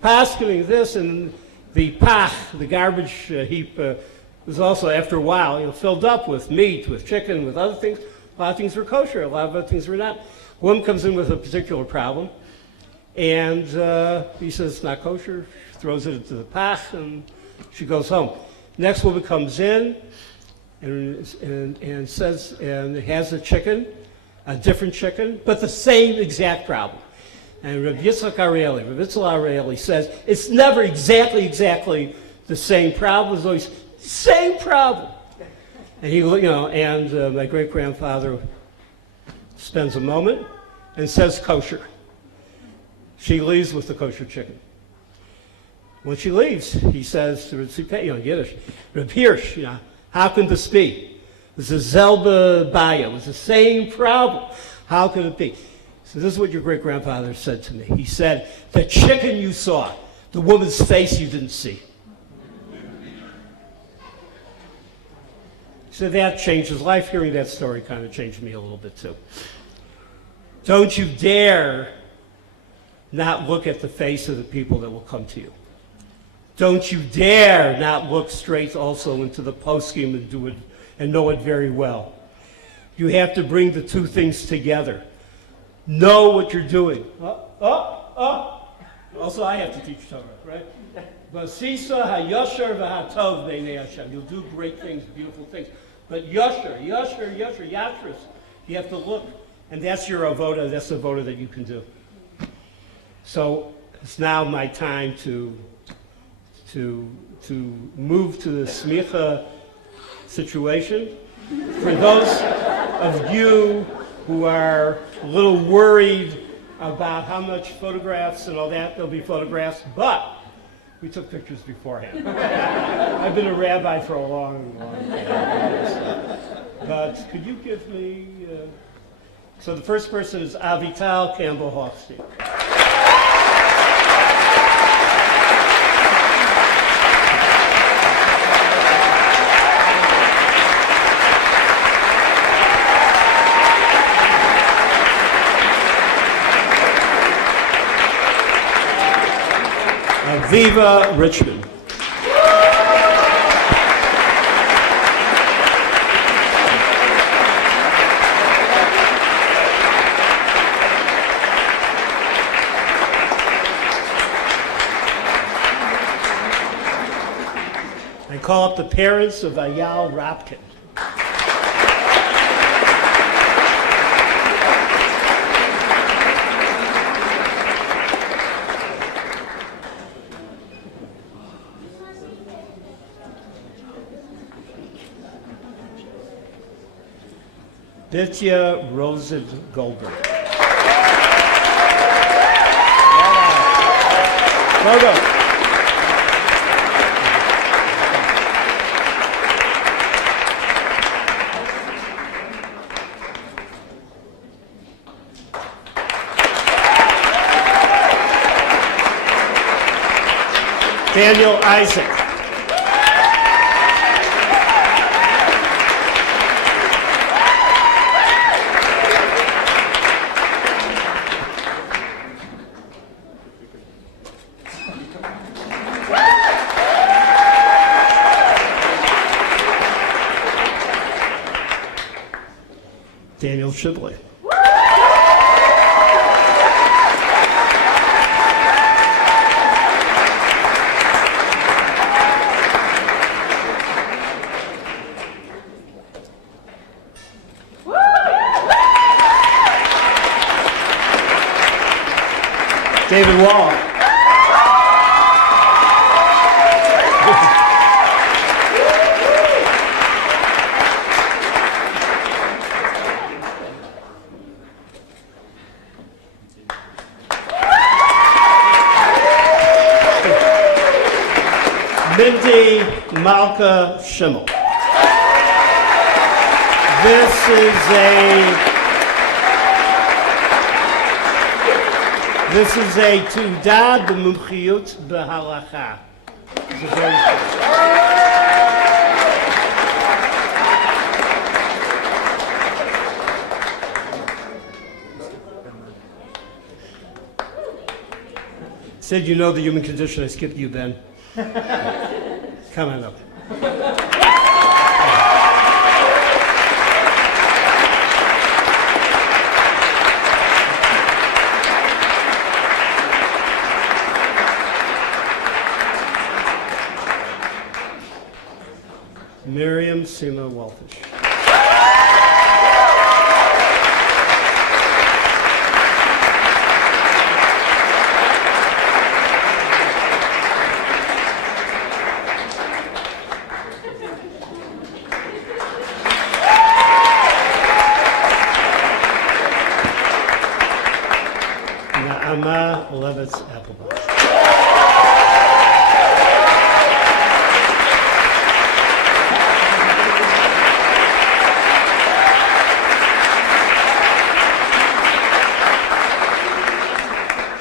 Paskening this, and the pach, the garbage heap, was also, after a while, filled up with meat, with chicken, with other things. A lot of things were kosher, a lot of other things were not. A woman comes in with a particular problem, and he says it's not kosher, throws it into the pach, and she goes home. Next woman comes in and says, and has a chicken, a different chicken, but the same exact problem. And Rav Yitzchak Arieli says it's never exactly the same problem. It's always same problem. And he, and my great grandfather spends a moment and says kosher. She leaves with the kosher chicken. When she leaves, he says to Yiddish, Reb Hirsch, how can this be? It's a Zelba Baya. It was the same problem. How could it be? So this is what your great-grandfather said to me. He said, the chicken you saw, the woman's face you didn't see. So that changed his life. Hearing that story kind of changed me a little bit too. Don't you dare not look at the face of the people that will come to you. Don't you dare not look straight also into the poskim and do it and know it very well. You have to bring the two things together. Know what you're doing. Also, I have to teach Torah, right? Vasisa hayosher v'hatov b'nei Hashem. You'll do great things, beautiful things. But yosher, yatris, you have to look, and that's your avoda. That's the avoda that you can do. So it's now my time to move to the Semikha situation. For those of you who are a little worried about how much photographs and all that, there'll be photographs, but We took pictures beforehand. I've been a rabbi for a long, long time. But could you give me... So the first person is Avital Campbell-Hochstein. Viva Richmond. I call up the parents of Ayal Rapkin. Ditya Rosen Goldberg. Go. Daniel Isaac. Daniel Shibley. David Wall. Mindy Malka Schimmel. This is a תעודה במומחיות בהלכה. Said you know the human condition. I skipped you, Ben. Come on up. Miriam Sima Walfish. Naama Levitz Applebach.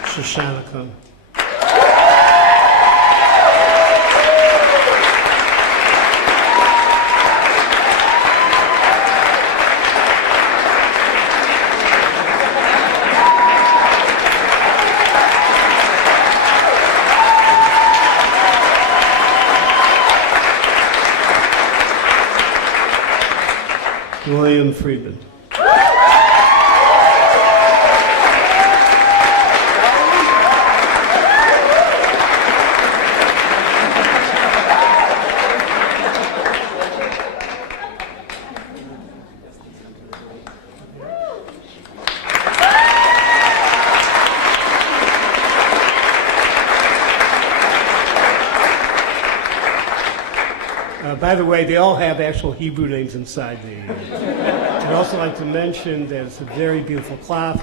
Shoshana Kuhn. William Friedman. By the way, they all have actual Hebrew names inside the... I'd also like to mention that it's a very beautiful cloth.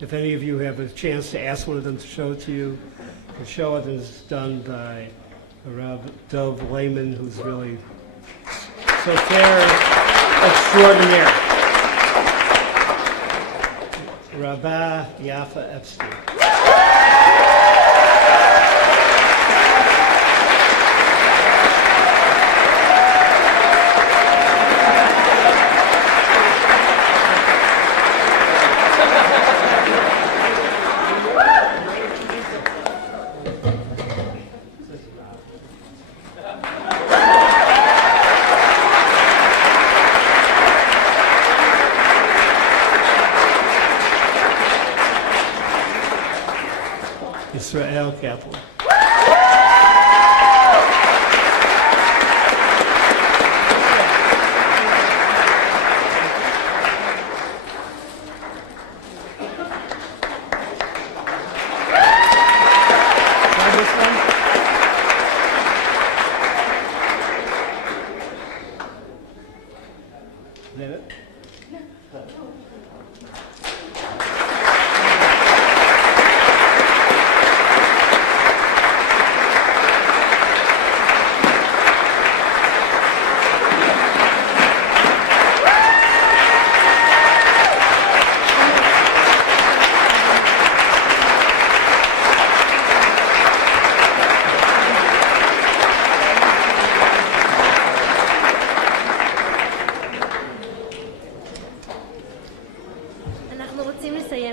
If any of you have a chance to ask one of them to show it to you, The show is done by Rav Dov Lehman, who's really so fair extraordinaire. Rabbah Yafa Epstein. Israel Kaplan.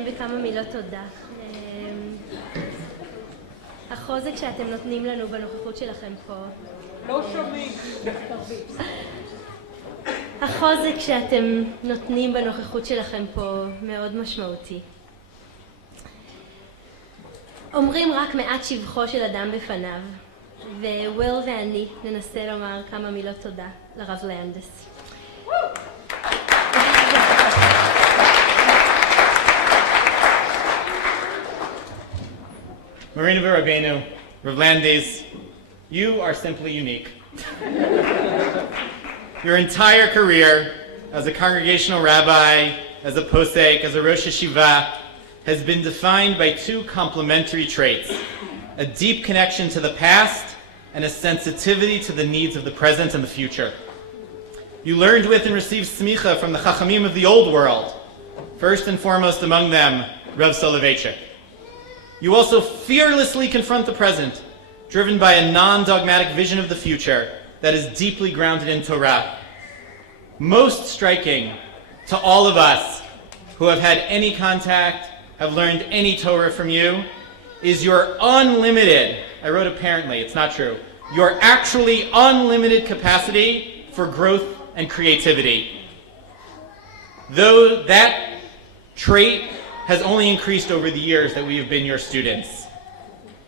בכמה מילות תודה. החוזק שאתם נותנים לנו בנוכחות שלכם פה. לא שומעים. החוזק שאתם נותנים בנוכחות שלכם פה מאוד משמעותי. אומרים רק מעט שבחו של אדם בפניו, וויל ואני ננסה לומר כמה מילות תודה לרב לנדס. Marina Rabbeinu, Rav Landis, you are simply unique. Your entire career as a congregational rabbi, as a posek, as a Rosh Yeshiva, has been defined by two complementary traits: a deep connection to the past and a sensitivity to the needs of the present and the future. You learned with and received Semikha from the Chachamim of the old world, first and foremost among them, Rav Soloveitchik. You also fearlessly confront the present, driven by a non-dogmatic vision of the future that is deeply grounded in Torah. Most striking to all of us who have had any contact, have learned any Torah from you, is your unlimited, I wrote apparently, it's not true, your actually unlimited capacity for growth and creativity. Though that trait has only increased over the years that we have been your students.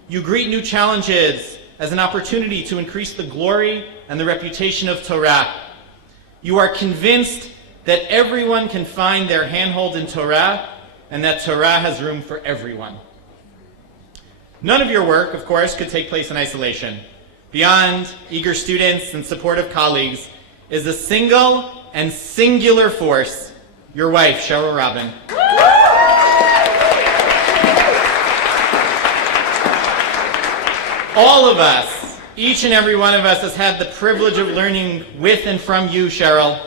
You greet new challenges as an opportunity to increase the glory and the reputation of Torah. You are convinced that everyone can find their handhold in Torah and that Torah has room for everyone. None of your work, of course, could take place in isolation. Beyond eager students and supportive colleagues is a single and singular force, your wife, Cheryl Robin. All of us, each and every one of us, has had the privilege of learning with and from you, Cheryl,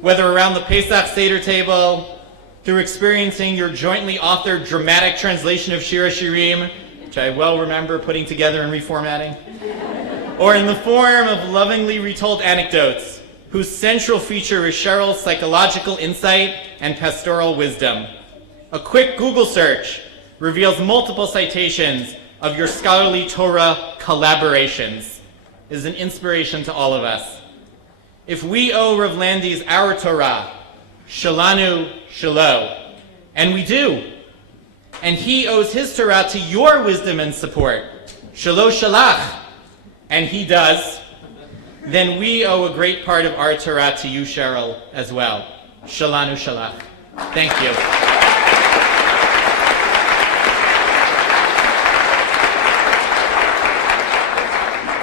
whether around the Pesach Seder table, through experiencing your jointly authored dramatic translation of Shir HaShirim, which I well remember putting together and reformatting, or in the form of lovingly retold anecdotes, whose central feature is Cheryl's psychological insight and pastoral wisdom. A quick Google search reveals multiple citations of your scholarly Torah collaborations. It is an inspiration to all of us. If we owe Rav Landis our Torah, Shalanu Shalo, and we do, and he owes his Torah to your wisdom and support, Shalo Shalach, and he does, then we owe a great part of our Torah to you, Cheryl, as well. Shalanu Shalach. Thank you.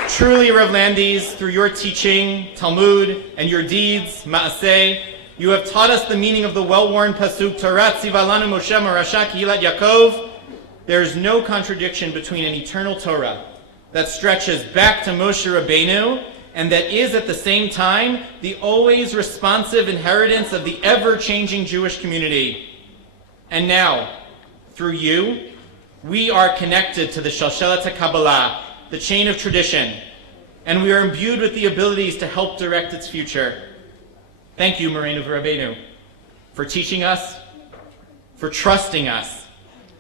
Truly, Rav Landis, through your teaching, Talmud, and your deeds, Ma'aseh, you have taught us the meaning of the well-worn pasuk, Torah tziva lanu Moshe Marasha Kihilat Yaakov, there is no contradiction between an eternal Torah that stretches back to Moshe Rabbeinu and that is at the same time the always responsive inheritance of the ever-changing Jewish community. And now, through you, we are connected to the Shalshelet HaKabbalah, the chain of tradition, and we are imbued with the abilities to help direct its future. Thank you, Moreinu Rabbeinu, for teaching us, for trusting us,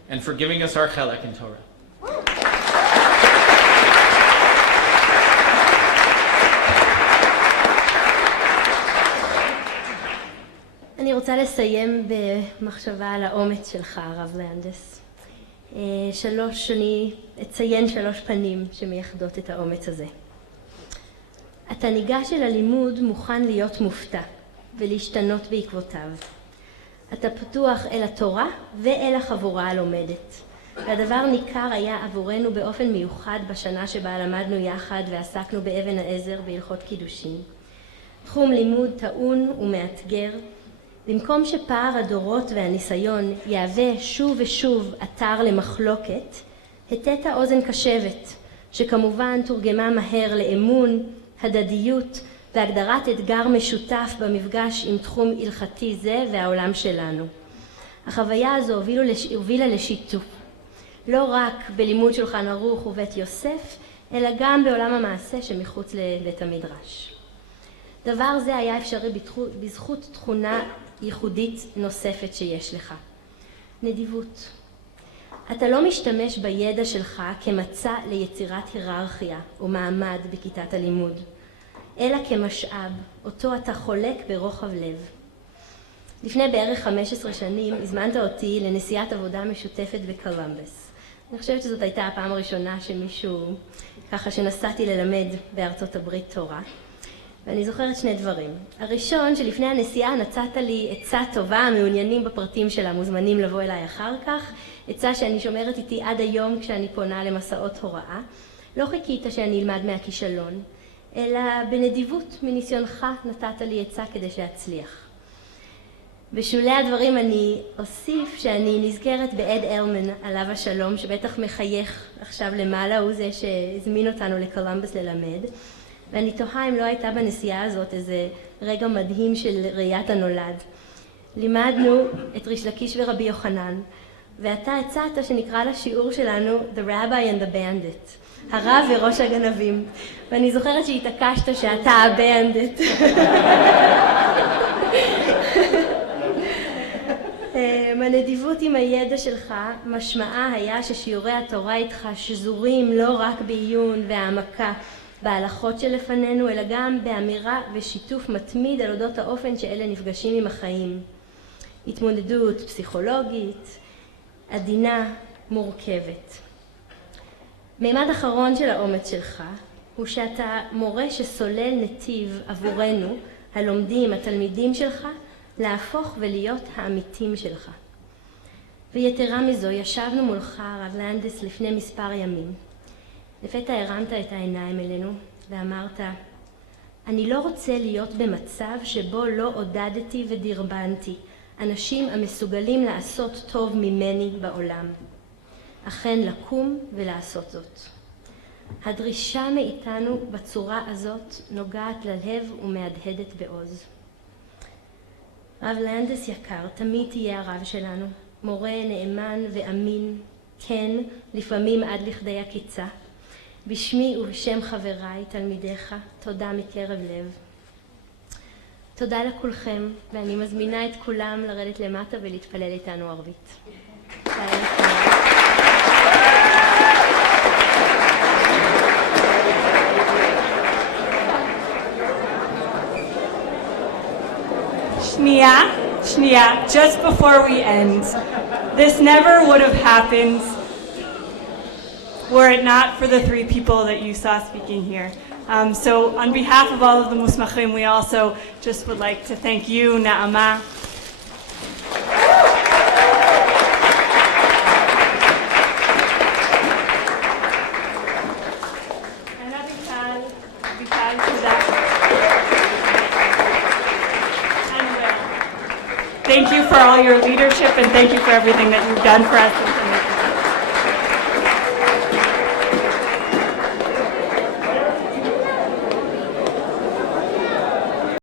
and for giving us our chelek in Torah. אני רוצה לסיים במחשבה על האומץ שלך, הרב לנדס. אני אציין 3 פנים שמייחדות את האומץ הזה. אתה ניגש אל הלימוד מוכן להיות מופתע ולהשתנות בעקבותיו. אתה פתוח אל התורה ואל החבורה הלומדת. והדבר ניכר היה עבורנו באופן מיוחד בשנה שבה למדנו יחד ועסקנו באבן העזר בהלכות קידושין. תחום לימוד טעון ומאתגר. במקום שפער הדורות והניסיון יהווה שוב ושוב אתר למחלוקת, התת אוזן קשבת, שכמובן תורגמה מהר לאמון, הדדיות והגדרת אתגר משותף במפגש עם תחום הלכתי זה והעולם שלנו. החוויה הזו הובילה לשיתוף, לא רק בלימוד שולחן ערוך ובית יוסף, אלא גם בעולם המעשה שמחוץ לבית המדרש. דבר זה היה אפשרי בזכות תכונה ייחודית נוספת שיש לך. נדיבות. אתה לא משתמש בידע שלך כמצע ליצירת היררכיה או מעמד בכיתת הלימוד, אלא כמשאב אותו אתה חולק ברוחב לב. לפני בערך 15 שנים הזמנת אותי לנסיעת עבודה משותפת בקולומבוס. אני חושבת שזאת הייתה הפעם הראשונה שנסעתי ללמד בארצות הברית תורה. ואני זוכרת 2 דברים. הראשון, שלפני הנסיעה נצאת לי עצה טובה, מעוניינים בפרטים שלה, מוזמנים לבוא אליי אחר כך. עצה שאני שומרת איתי עד היום כשאני פונה למסעות הוראה. לא חיכית שאני אלמד מהכישלון, אלא בנדיבות מניסיונך נתת לי עצה כדי שאצליח. בשולי הדברים אני אוסיף שאני נזכרת בעד אלמן עליו השלום, שבטח מחייך עכשיו למעלה, הוא זה שהזמין אותנו לקולומבוס ללמד. ואני תוהה אם לא הייתה בנסיעה הזאת איזה רגע מדהים של ראיית הנולד. לימדנו את ריש לקיש ורבי יוחנן, ואתה הצעת שנקרא לשיעור שלנו The Rabbi and the Bandit, הרב וראש הגנבים. ואני זוכרת שהתעקשת שאתה הבנדט. הנדיבות עם הידע שלך משמעה היה ששיעורי התורה איתך שזורים לא רק בעיון והעמקה בהלכות שלפנינו, אלא גם באמירה ושיתוף מתמיד על אודות האופן שאלה נפגשים עם החיים. התמודדות פסיכולוגית, עדינה, מורכבת. מימד אחרון של האומץ שלך הוא שאתה מורה שסולל נתיב עבורנו, הלומדים, התלמידים שלך, להפוך ולהיות האמיתים שלך. ויתרה מזו, ישבנו מולך, הרב לנדס, לפני מספר ימים. לפתע הרמת את העיניים אלינו ואמרת, אני לא רוצה להיות במצב שבו לא עודדתי ודרבנתי אנשים המסוגלים לעשות טוב ממני בעולם. אכן לקום ולעשות זאת. הדרישה מאיתנו בצורה הזאת נוגעת ללב ומהדהדת בעוז. רב לנדס יקר, תמיד תהיה הרב שלנו, מורה נאמן ואמין, כן, לפעמים עד לכדי הקיצה. בשמי ובשם חבריי, תלמידיך, תודה מקרב לב. תודה לכולכם, ואני מזמינה את כולם לרדת למטה ולהתפלל איתנו ערבית. Shnia, just before we end, this never would have happened were it not for the 3 people that you saw speaking here. So on behalf of all of the Musmachim, we also just would like to thank you, Na'ama. And Abital, Tודה. And Will. Thank you for all your leadership and thank you for everything that you've done for us.